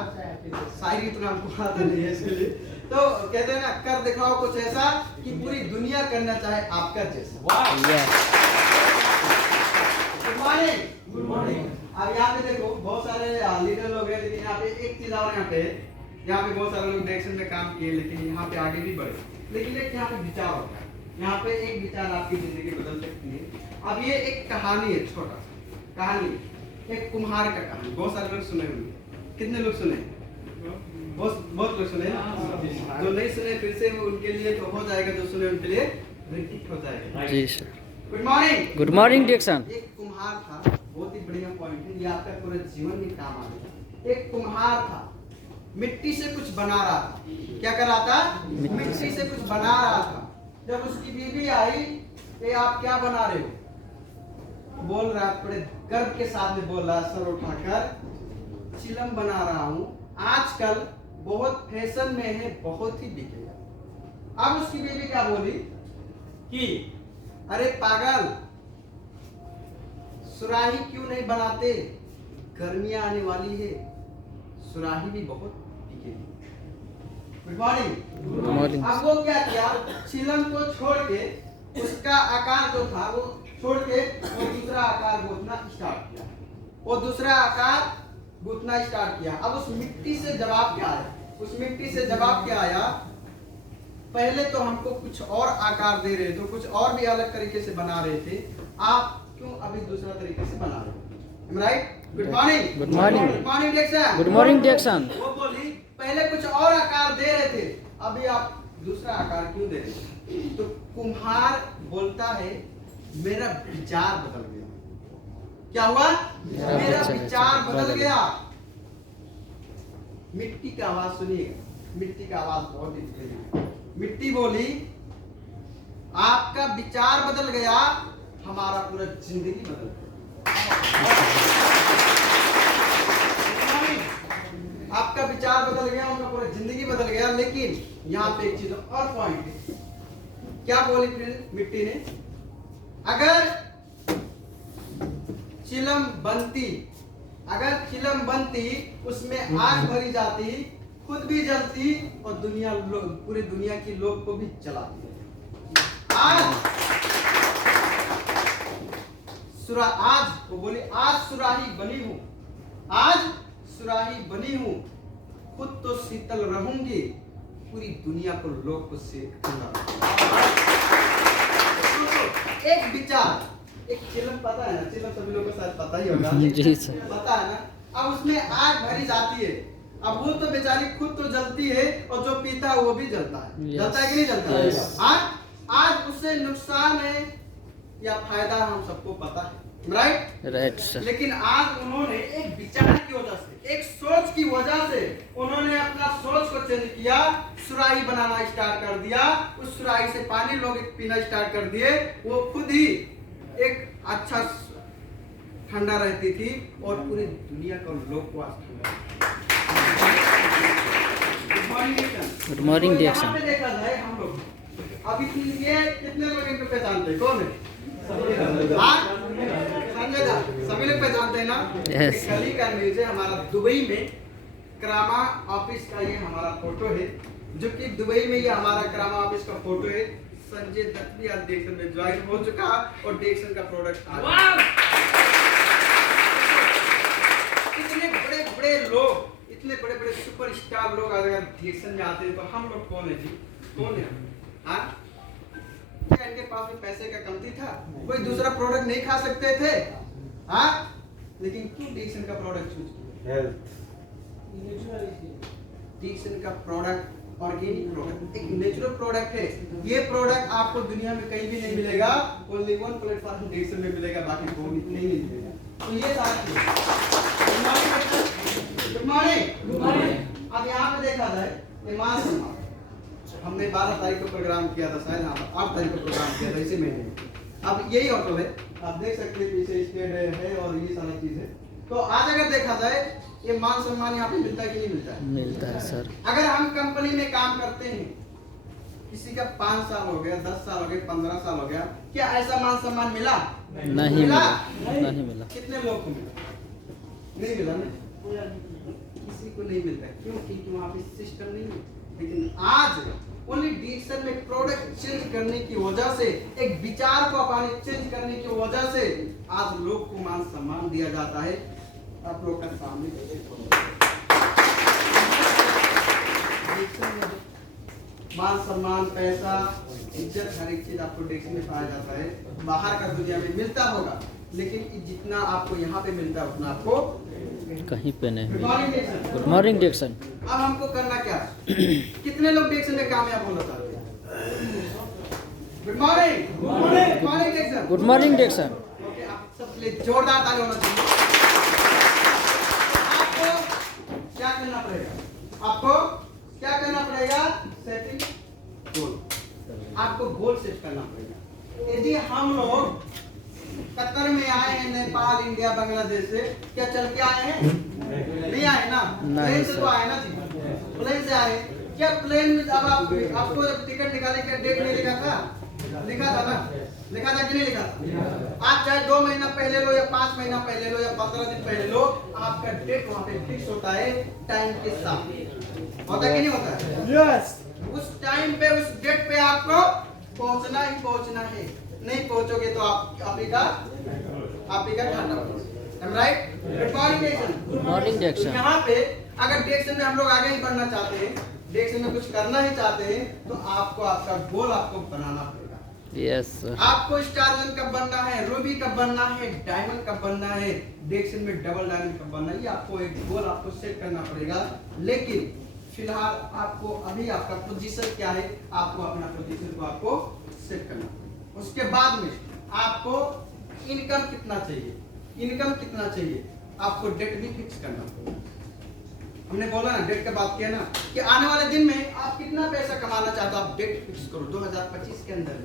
शायरी तो हमको आता नहीं है इसके लिए, तो कहते हैं ना, कर दिखाओ कुछ ऐसा कि पूरी दुनिया करना चाहे आपका जैसा। Good morning. Good morning. अब यहाँ पे देखो बहुत सारे लीडर लोग हैं, लेकिन यहाँ पे एक चीज और, यहाँ पे बहुत सारे लोग डिएक्शन में काम किए, लेकिन यहाँ पे आगे भी बढ़े। लेकिन एक यहाँ पे विचार होता है, यहाँ पे एक विचार आपकी जिंदगी बदल सकती है। अब ये एक कहानी है, छोटा कहानी, एक कुम्हार का कहानी। बहुत सारे लोग सुने होंगे, कितने लोग सुने? बहुत लोग सुने। जो नहीं सुने फिर से उनके लिए तो हो जाएगा, जो सुने उनके लिए रिपीट हो जाएगा। जी sir. Good morning. Good morning DXN. एक कुम्हार था, बहुत ही बढ़िया पॉइंट है, ये आपका पूरे जीवन में काम आएगा। एक कुम्हार था, मिट्टी से कुछ बना रहा था। क्या कर रहा था? मिट्टी से कुछ बना रहा था। जब उसकी बीवी आई, ये आप क्या बना रहे हो? बोल रहा, बड़े गर्व के साथ में बोल रहा, सर उठाकर, चिलम बना रहा हूं, आजकल बहुत फैशन में है, बहुत ही बिकेगा। अब उसकी बीवी क्या बोली कि अरे पागल, सुराही क्यों नहीं बनाते, गर्मियां आने वाली है, सुराही भी बहुत बिकेगी। Good morning. अब वो क्या किया, चिलम को छोड़ के, उसका आकार जो था वो छोड़ के वो दूसरा आकार गूंथना स्टार्ट किया। वो दूसरा आकार गूंथना स्टार्ट किया। अब उस मिट्टी से जवाब क्या आया? उस मिट्टी से जवाब क्या आया? पहले तो हमको कुछ और आकार दे रहे थे, कुछ और भी अलग तरीके से बना रहे थे, आप क्यों अभी दूसरा तरीके से बना रहे हो? Right? Good morning. Good morning. Good morning Dixon. Good morning Dixon. वो बोली पहले कुछ और आकार दे रहे थे, अभी आप दूसरा आकार क्यों दे रहे हैं? तो कुम्हार बोलता है मेरा विचार बदल गया। क्या हुआ? मेरा विचार बदल गया। मिट्टी की आवाज सुनिएगा, मिट्टी का आवाज बहुत ही है। मिट्टी बोली आपका विचार बदल गया, हमारा पूरा जिंदगी बदल गया। आपका विचार बदल गया, उनका पूरा जिंदगी बदल गया। लेकिन यहाँ पे एक चीज और पॉइंट है। क्या बोली फिर मिट्टी ने? अगर चिलम बनती, अगर चिलम बनती, उसमें आग भरी जाती, खुद भी जलती और दुनिया लोग, पूरी दुनिया की लोग को भी जलाती। आज वो बोली आज सुराही बनी हूं, आज सुराही बनी हूं, खुद तो शीतल रहूंगी, पूरी दुनिया को लोग को सेक दूंगा। एक विचार, एक चिलम, पता है ना, चिलम सभी लोगों को शायद पता ही होगा। जी सर। पता है ना? अब उसमें आग भरी जाती है, अब वो तो बेचारी खुद तो जलती है और जो पीता है वो भी जलता है। जलता है कि नहीं जलता है? आज उससे नुकसान है या फायदा हम सबको पता है। राइट? Right sir. लेकिन आज उन्होंने एक विचार की वजह से, एक सोच की वजह से उन्होंने अपना सोच को चेंज किया, सुराही बनाना स्टार्ट कर दिया। उस सुराही से पानी लोग पीना स्टार्ट कर दिए। वो खुद ही एक अच्छा ठंडा रहती थी और पूरी दुनिया का लोग को आज ठंडा। Good morning Dixon. यहाँ पे देखा जाए हम लोग अभी ये कितने लोग इनको पहचानते हैं? कौन है? संजय दा, सभी लोग पहचानते हैं ना? Yes. एक गली का न्यूज है हमारा दुबई में, क्रामा ऑफिस का ये हमारा फोटो है, जो कि दुबई में ये हमारा क्रामा ऑफिस का फोटो है। संजय दत्त भी आज डेक्सन में ज्वाइन हो चुका और डेक्सन का प्रोडक्ट आ गया। इतने बड़े बड़े लोग, इतने बड़े बड़े सुपरस्टार लोग अगर डेक्सन में आते हैं तो हम लोग कौन है जी? कौन है? हाँ, क्या इनके पास में पैसे का कमती था? कोई दूसरा प्रोडक्ट नहीं खा सकते थे? हाँ, लेकिन क्यों डेक्सन का प्रोडक्ट चूज किया? डेक्सन का प्रोडक्ट ऑर्गेनिक प्रोडक्ट, एक नेचुरल प्रोडक्ट है। ये प्रोडक्ट आपको दुनिया में कहीं भी नहीं मिलेगा, ओनली वन प्लेटफॉर्म डेक्सन में मिलेगा, बाकी कोई नहीं मिलेगा। तो ये सारा गुड मॉर्निंग। अब यहाँ पे देखा जाए मान सम्मान, हमने 12 तारीख को प्रोग्राम किया था, शायद 8 तारीख को प्रोग्राम किया था इसी महीने। अब यही होटल है, आप देख सकते हैं पीछे स्टेज है और ये सारी चीज है। तो आज अगर देखा जाए ये मान सम्मान यहाँ पे मिलता है कि नहीं मिलता है? मिलता है सर। अगर हम कंपनी में काम करते हैं, किसी का 5 साल हो गया, 10 साल हो गए, 15 साल हो गया, क्या ऐसा मान सम्मान मिला? नहीं मिला। नहीं मिला। कितने लोग को मिला? नहीं मिला ना, किसी को नहीं मिलता। क्यों? क्योंकि वहाँ पे सिस्टम नहीं है। लेकिन आज ओनली डेक्सन में प्रोडक्ट चेंज करने की वजह से, एक विचार को अपने चेंज करने की वजह से आज लोग को मान सम्मान दिया जाता है। आप लोग का सामने मान सम्मान, पैसा, इज्जत, हर एक चीज आपको डेक्सन में पाया जाता है। बाहर का दुनिया में मिलता होगा, लेकिन जितना आपको यहाँ पे मिलता है उतना आपको कहीं पे नहीं। Good morning Dixon. अब हमको करना क्या है? कितने लोग डेक्सन में कामयाब होना चाहते हैं? Good morning. Good morning Dixon. Good morning Dixon. Okay, आप सबके लिए जोरदार ताली होना चाहिए। आपको क्या करना पड़ेगा? आपको क्या करना पड़ेगा? सेटिंग गोल। आपको गोल सेट करना पड़ेगा। यदि हम लोग कतर में आए हैं, नेपाल, इंडिया, बांग्लादेश से, क्या चल के आए हैं? नहीं आए ना, प्लेन से तो आए ना जी, प्लेन से आए। क्या प्लेन में अब आपको जब टिकट निकाले क्या डेट नहीं लिखा था? लिखा था ना, लिखा था कि नहीं लिखा था? आप चाहे 2 महीना पहले लो या 5 महीना पहले लो या 15 दिन पहले लो, आपका डेट वहाँ पे फिक्स होता है टाइम के साथ। होता है कि नहीं होता है? Yes. उस टाइम पे उस डेट पे आपको पहुंचना ही पहुंचना है। नहीं पहुंचोगे तो आप ही का घाटा होगा। राइट? Good morning Jackson. यहाँ पे अगर डायरेक्शन में हम लोग आगे ही बढ़ना चाहते हैं, डायरेक्शन में कुछ करना ही चाहते हैं, तो आपको आपका गोल आपको बनाना पड़ेगा। Yes sir. आपको स्टार वन कब बनना है, रूबी कब बनना है, डायमंड कब बनना है, डायरेक्शन में डबल डायमंड कब बनना है, ये आपको एक गोल आपको सेट करना पड़ेगा। लेकिन फिलहाल आपको अभी आपका पोजीशन क्या है, आपको अपना पोजीशन को आपको सेट करना पड़ेगा। उसके बाद में आपको इनकम कितना चाहिए, इनकम कितना चाहिए, आपको डेट भी फिक्स करना पड़ेगा। हमने बोला ना, डेट का बात किया ना कि आने वाले दिन में आप कितना पैसा कमाना चाहते हो, आप डेट फिक्स करो। 2025 के अंदर,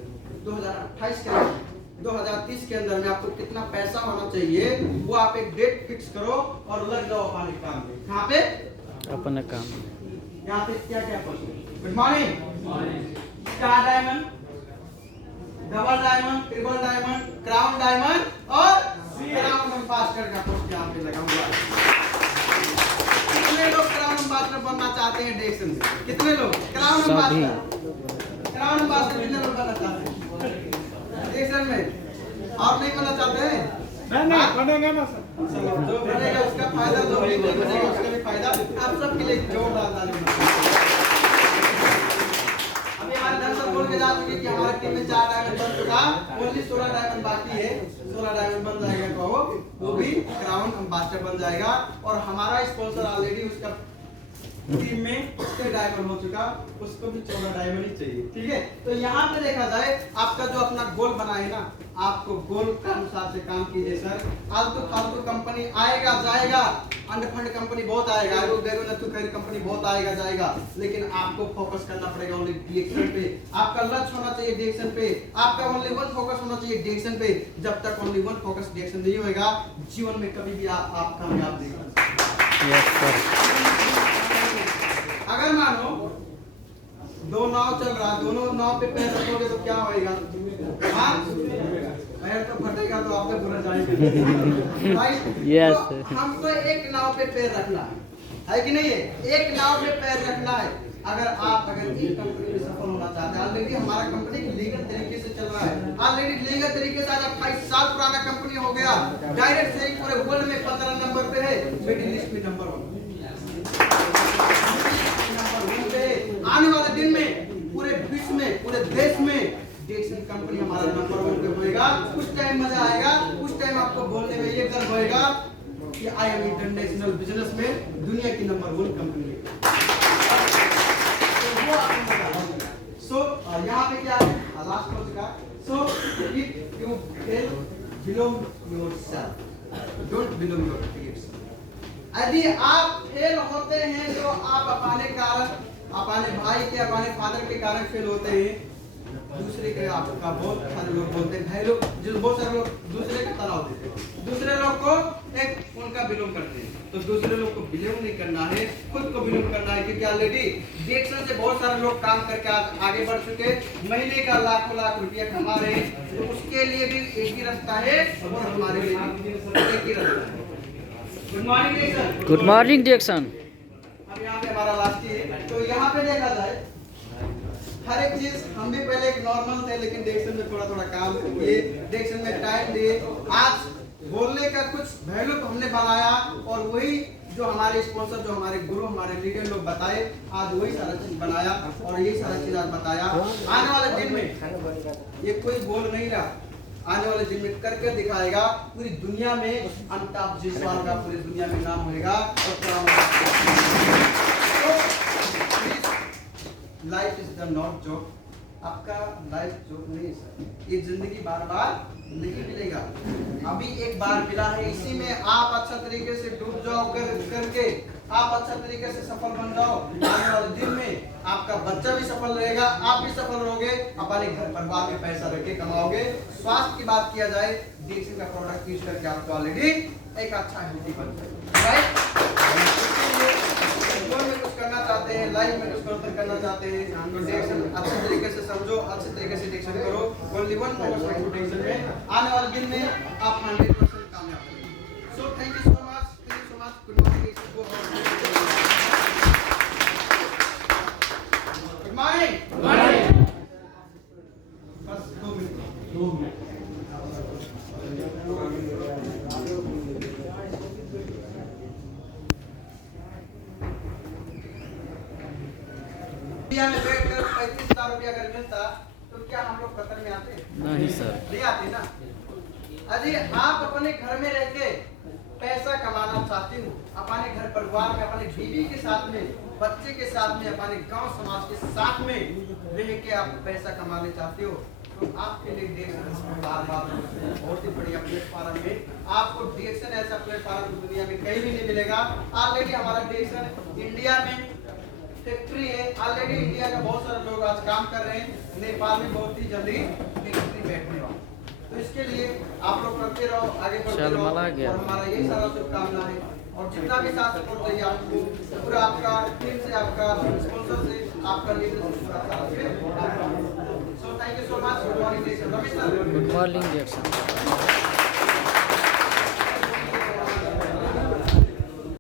2028 के अंदर, 2030 के अंदर में आपको कितना पैसा होना चाहिए, वो आप एक डेट फिक्स करो और लग जाओ अपने काम पे। कहाँ पे? अपने काम। यहाँ पे क्या क्या post? Good morning. Star diamond, double diamond, triple diamond, crown diamond और क्राउन एम्बेसडर का पोस्ट यहाँ पे लगा हुआ है। कितने लोग क्राउन एम्बेसडर बनना चाहते हैं डायरेक्शन में? कितने लोग क्राउन एम्बेसडर? क्राउन एम्बेसडर कितने लोग बनना चाहते हैं डायरेक्शन में? और नहीं बनना चाहते हैं? नहीं बनेगा ना सर। जो बनेगा उसका फायदा, जो नहीं बनेगा उसका भी फायदा। आप सबके लिए जोरदार ताली। अभी हमारे दर्शक बोल के जा चुके कि हमारे टीम में 4 डायमंड बन चुका, ओनली 16 डायमंड बाकी है। 16 डायमंड बन जाएगा तो वो भी क्राउन एम्बेसडर बन जाएगा। और हमारा स्पॉन्सर ऑलरेडी उसका टीम में 6 डायमंड हो चुका, उसको भी 14 डायमंड ही चाहिए। ठीक है, तो यहाँ पे देखा जाए आपका जो अपना गोल बना है ना, आपको गोल के अनुसार से काम कीजिए सर। आलतू फालतू कंपनी आएगा जाएगा, अंडफंड कंपनी बहुत आएगा, कंपनी बहुत आएगा जाएगा, लेकिन आपको फोकस करना पड़ेगा ओनली डायरेक्शन पे। आपका लक्ष्य होना चाहिए डायरेक्शन पे, आपका ओनली वन फोकस होना चाहिए डायरेक्शन पे। जब तक ओनली वन फोकस डायरेक्शन नहीं होगा, जीवन में कभी भी आप कामयाब नहीं हो सकते। Yes sir. अगर मानो 2 नाव चल रहा, दोनों नाव पे पैर रखोगे तो क्या होएगा? हाँ, पैर तो फटेगा तो आप पूरा जाएंगे। Yes. तो हमको एक नाव पे पैर रखना है कि नहीं है? एक नाव पे पैर रखना है। अगर एक कंपनी में सफल होना चाहते हैं, ऑलरेडी हमारा कंपनी लीगल तरीके से चल रहा है, ऑलरेडी लीगल तरीके से आज 28 साल पुराना कंपनी हो गया, डायरेक्ट सेलिंग पूरे वर्ल्ड में 15 नंबर पे है, वेटिंग लिस्ट में नंबर 1 आने वाले दिन में पूरे विश्व में, पूरे देश में डायरेक्शन कंपनी हमारा नंबर 1 पे होएगा। कुछ टाइम मजा आएगा, कुछ टाइम आपको बोलने में ये गर्व होएगा कि आई एम इंटरनेशनल बिजनेस में दुनिया की नंबर 1 कंपनी है। सो यहाँ पे क्या है, लास्ट हो चुका। So if you fail, belong yourself, don't belong your peers. यदि आप फेल होते हैं तो आप अपने कारण, अपने भाई के, अपने फादर के कारण फेल होते हैं, दूसरे के आपका बहुत सारे लोग बोलते हैं, भाई लोग जो बहुत सारे लोग दूसरे का तनाव देते हैं, दूसरे लोग को एक उनका बिलोंग करते हैं। तो दूसरे लोग को बिलोंग नहीं करना है, खुद को बिलोंग करना है। क्योंकि ऑलरेडी डायरेक्शन से बहुत सारे लोग काम करके आगे बढ़ चुके, महीने का लाखों लाख रुपया कमा रहे हैं। तो उसके लिए भी एक ही रास्ता है और हमारे लिए भी एक ही रास्ता है। Good morning Jackson. Good morning Jackson. अब यहाँ पे हमारा लास्ट है, तो यहाँ पे देखा जाए हर एक चीज, हम भी पहले एक नॉर्मल थे, लेकिन डायरेक्शन में थोड़ा थोड़ा काम किए, डायरेक्शन में टाइम दिए। आज बोलने का कुछ वैल्यू तो हमने बनाया, और वही जो हमारे स्पॉन्सर, जो हमारे गुरु, हमारे लीडर लोग बताए, आज वही सारा चीज बनाया और यही सारा चीज आज बताया। आने वाले दिन में ये कोई बोल नहीं रहा, आने वाले दिन में करके दिखाएगा। पूरी दुनिया में अमिताभ जायसवाल का पूरी दुनिया में नाम होगा। Life is the not job. आपका लाइफ जॉब नहीं है सर, ये जिंदगी बार बार नहीं मिलेगा। अभी एक बार मिला है, इसी में आप अच्छा तरीके से डूब जाओ करके आप अच्छा तरीके से सफल बन जाओ, आने वाले दिन में आपका बच्चा भी सफल रहेगा, आप भी सफल रहोगे, अपने घर परिवार में पैसा रख के कमाओगे। स्वास्थ्य की बात किया जाए, डीएक्सन का प्रोडक्ट यूज करके आपको ऑलरेडी एक अच्छा हेल्दी बन जाए, राइट। जीवन में कुछ करना चाहते हैं, लाइफ में कुछ परिवर्तन करना चाहते हैं, तो डीएक्सन अच्छे तरीके से समझो, अच्छे तरीके से डीएक्सन करो। ओनली वन मोर डीएक्सन में आने वाले दिन में आप 100% कामयाब होंगे। सो thank you so much, thank you so much. Good morning, good morning. बस 2 मिनट। इंडिया में बैठकर 35,000 रुपया अगर मिलता तो क्या हम लोग कतर में आते? नहीं सर। नहीं आते ना। अजी आप अपने घर में रह के पैसा कमाना चाहते हो, अपने घर परिवार में, अपने बीवी के साथ में, बच्चे के साथ में, अपने गांव समाज के साथ में रह के आप पैसा कमाने चाहते हो, तो आपके लिए डीएक्सन बार-बार बहुत ही बढ़िया प्लेटफॉर्म में आपको डीएक्सन ऐसा प्लेटफॉर्म दुनिया में कहीं भी नहीं मिलेगा। ऑलरेडी हमारा डीएक्सन इंडिया में फैक्ट्री है, ऑलरेडी इंडिया का बहुत सारे लोग आज काम कर रहे हैं, नेपाल में बहुत ही जल्दी फैक्ट्री बैठने वाला। तो इसके लिए आप लोग करते रहो, आगे बढ़ते रहो, और हमारा यही सारा शुभकामना है। और जितना भी साथ सपोर्ट चाहिए आपको, पूरा आपका टीम से, आपका स्पॉन्सर से, आपका लीडर से, so thank you so much. Good morning, good morning डीएक्सन।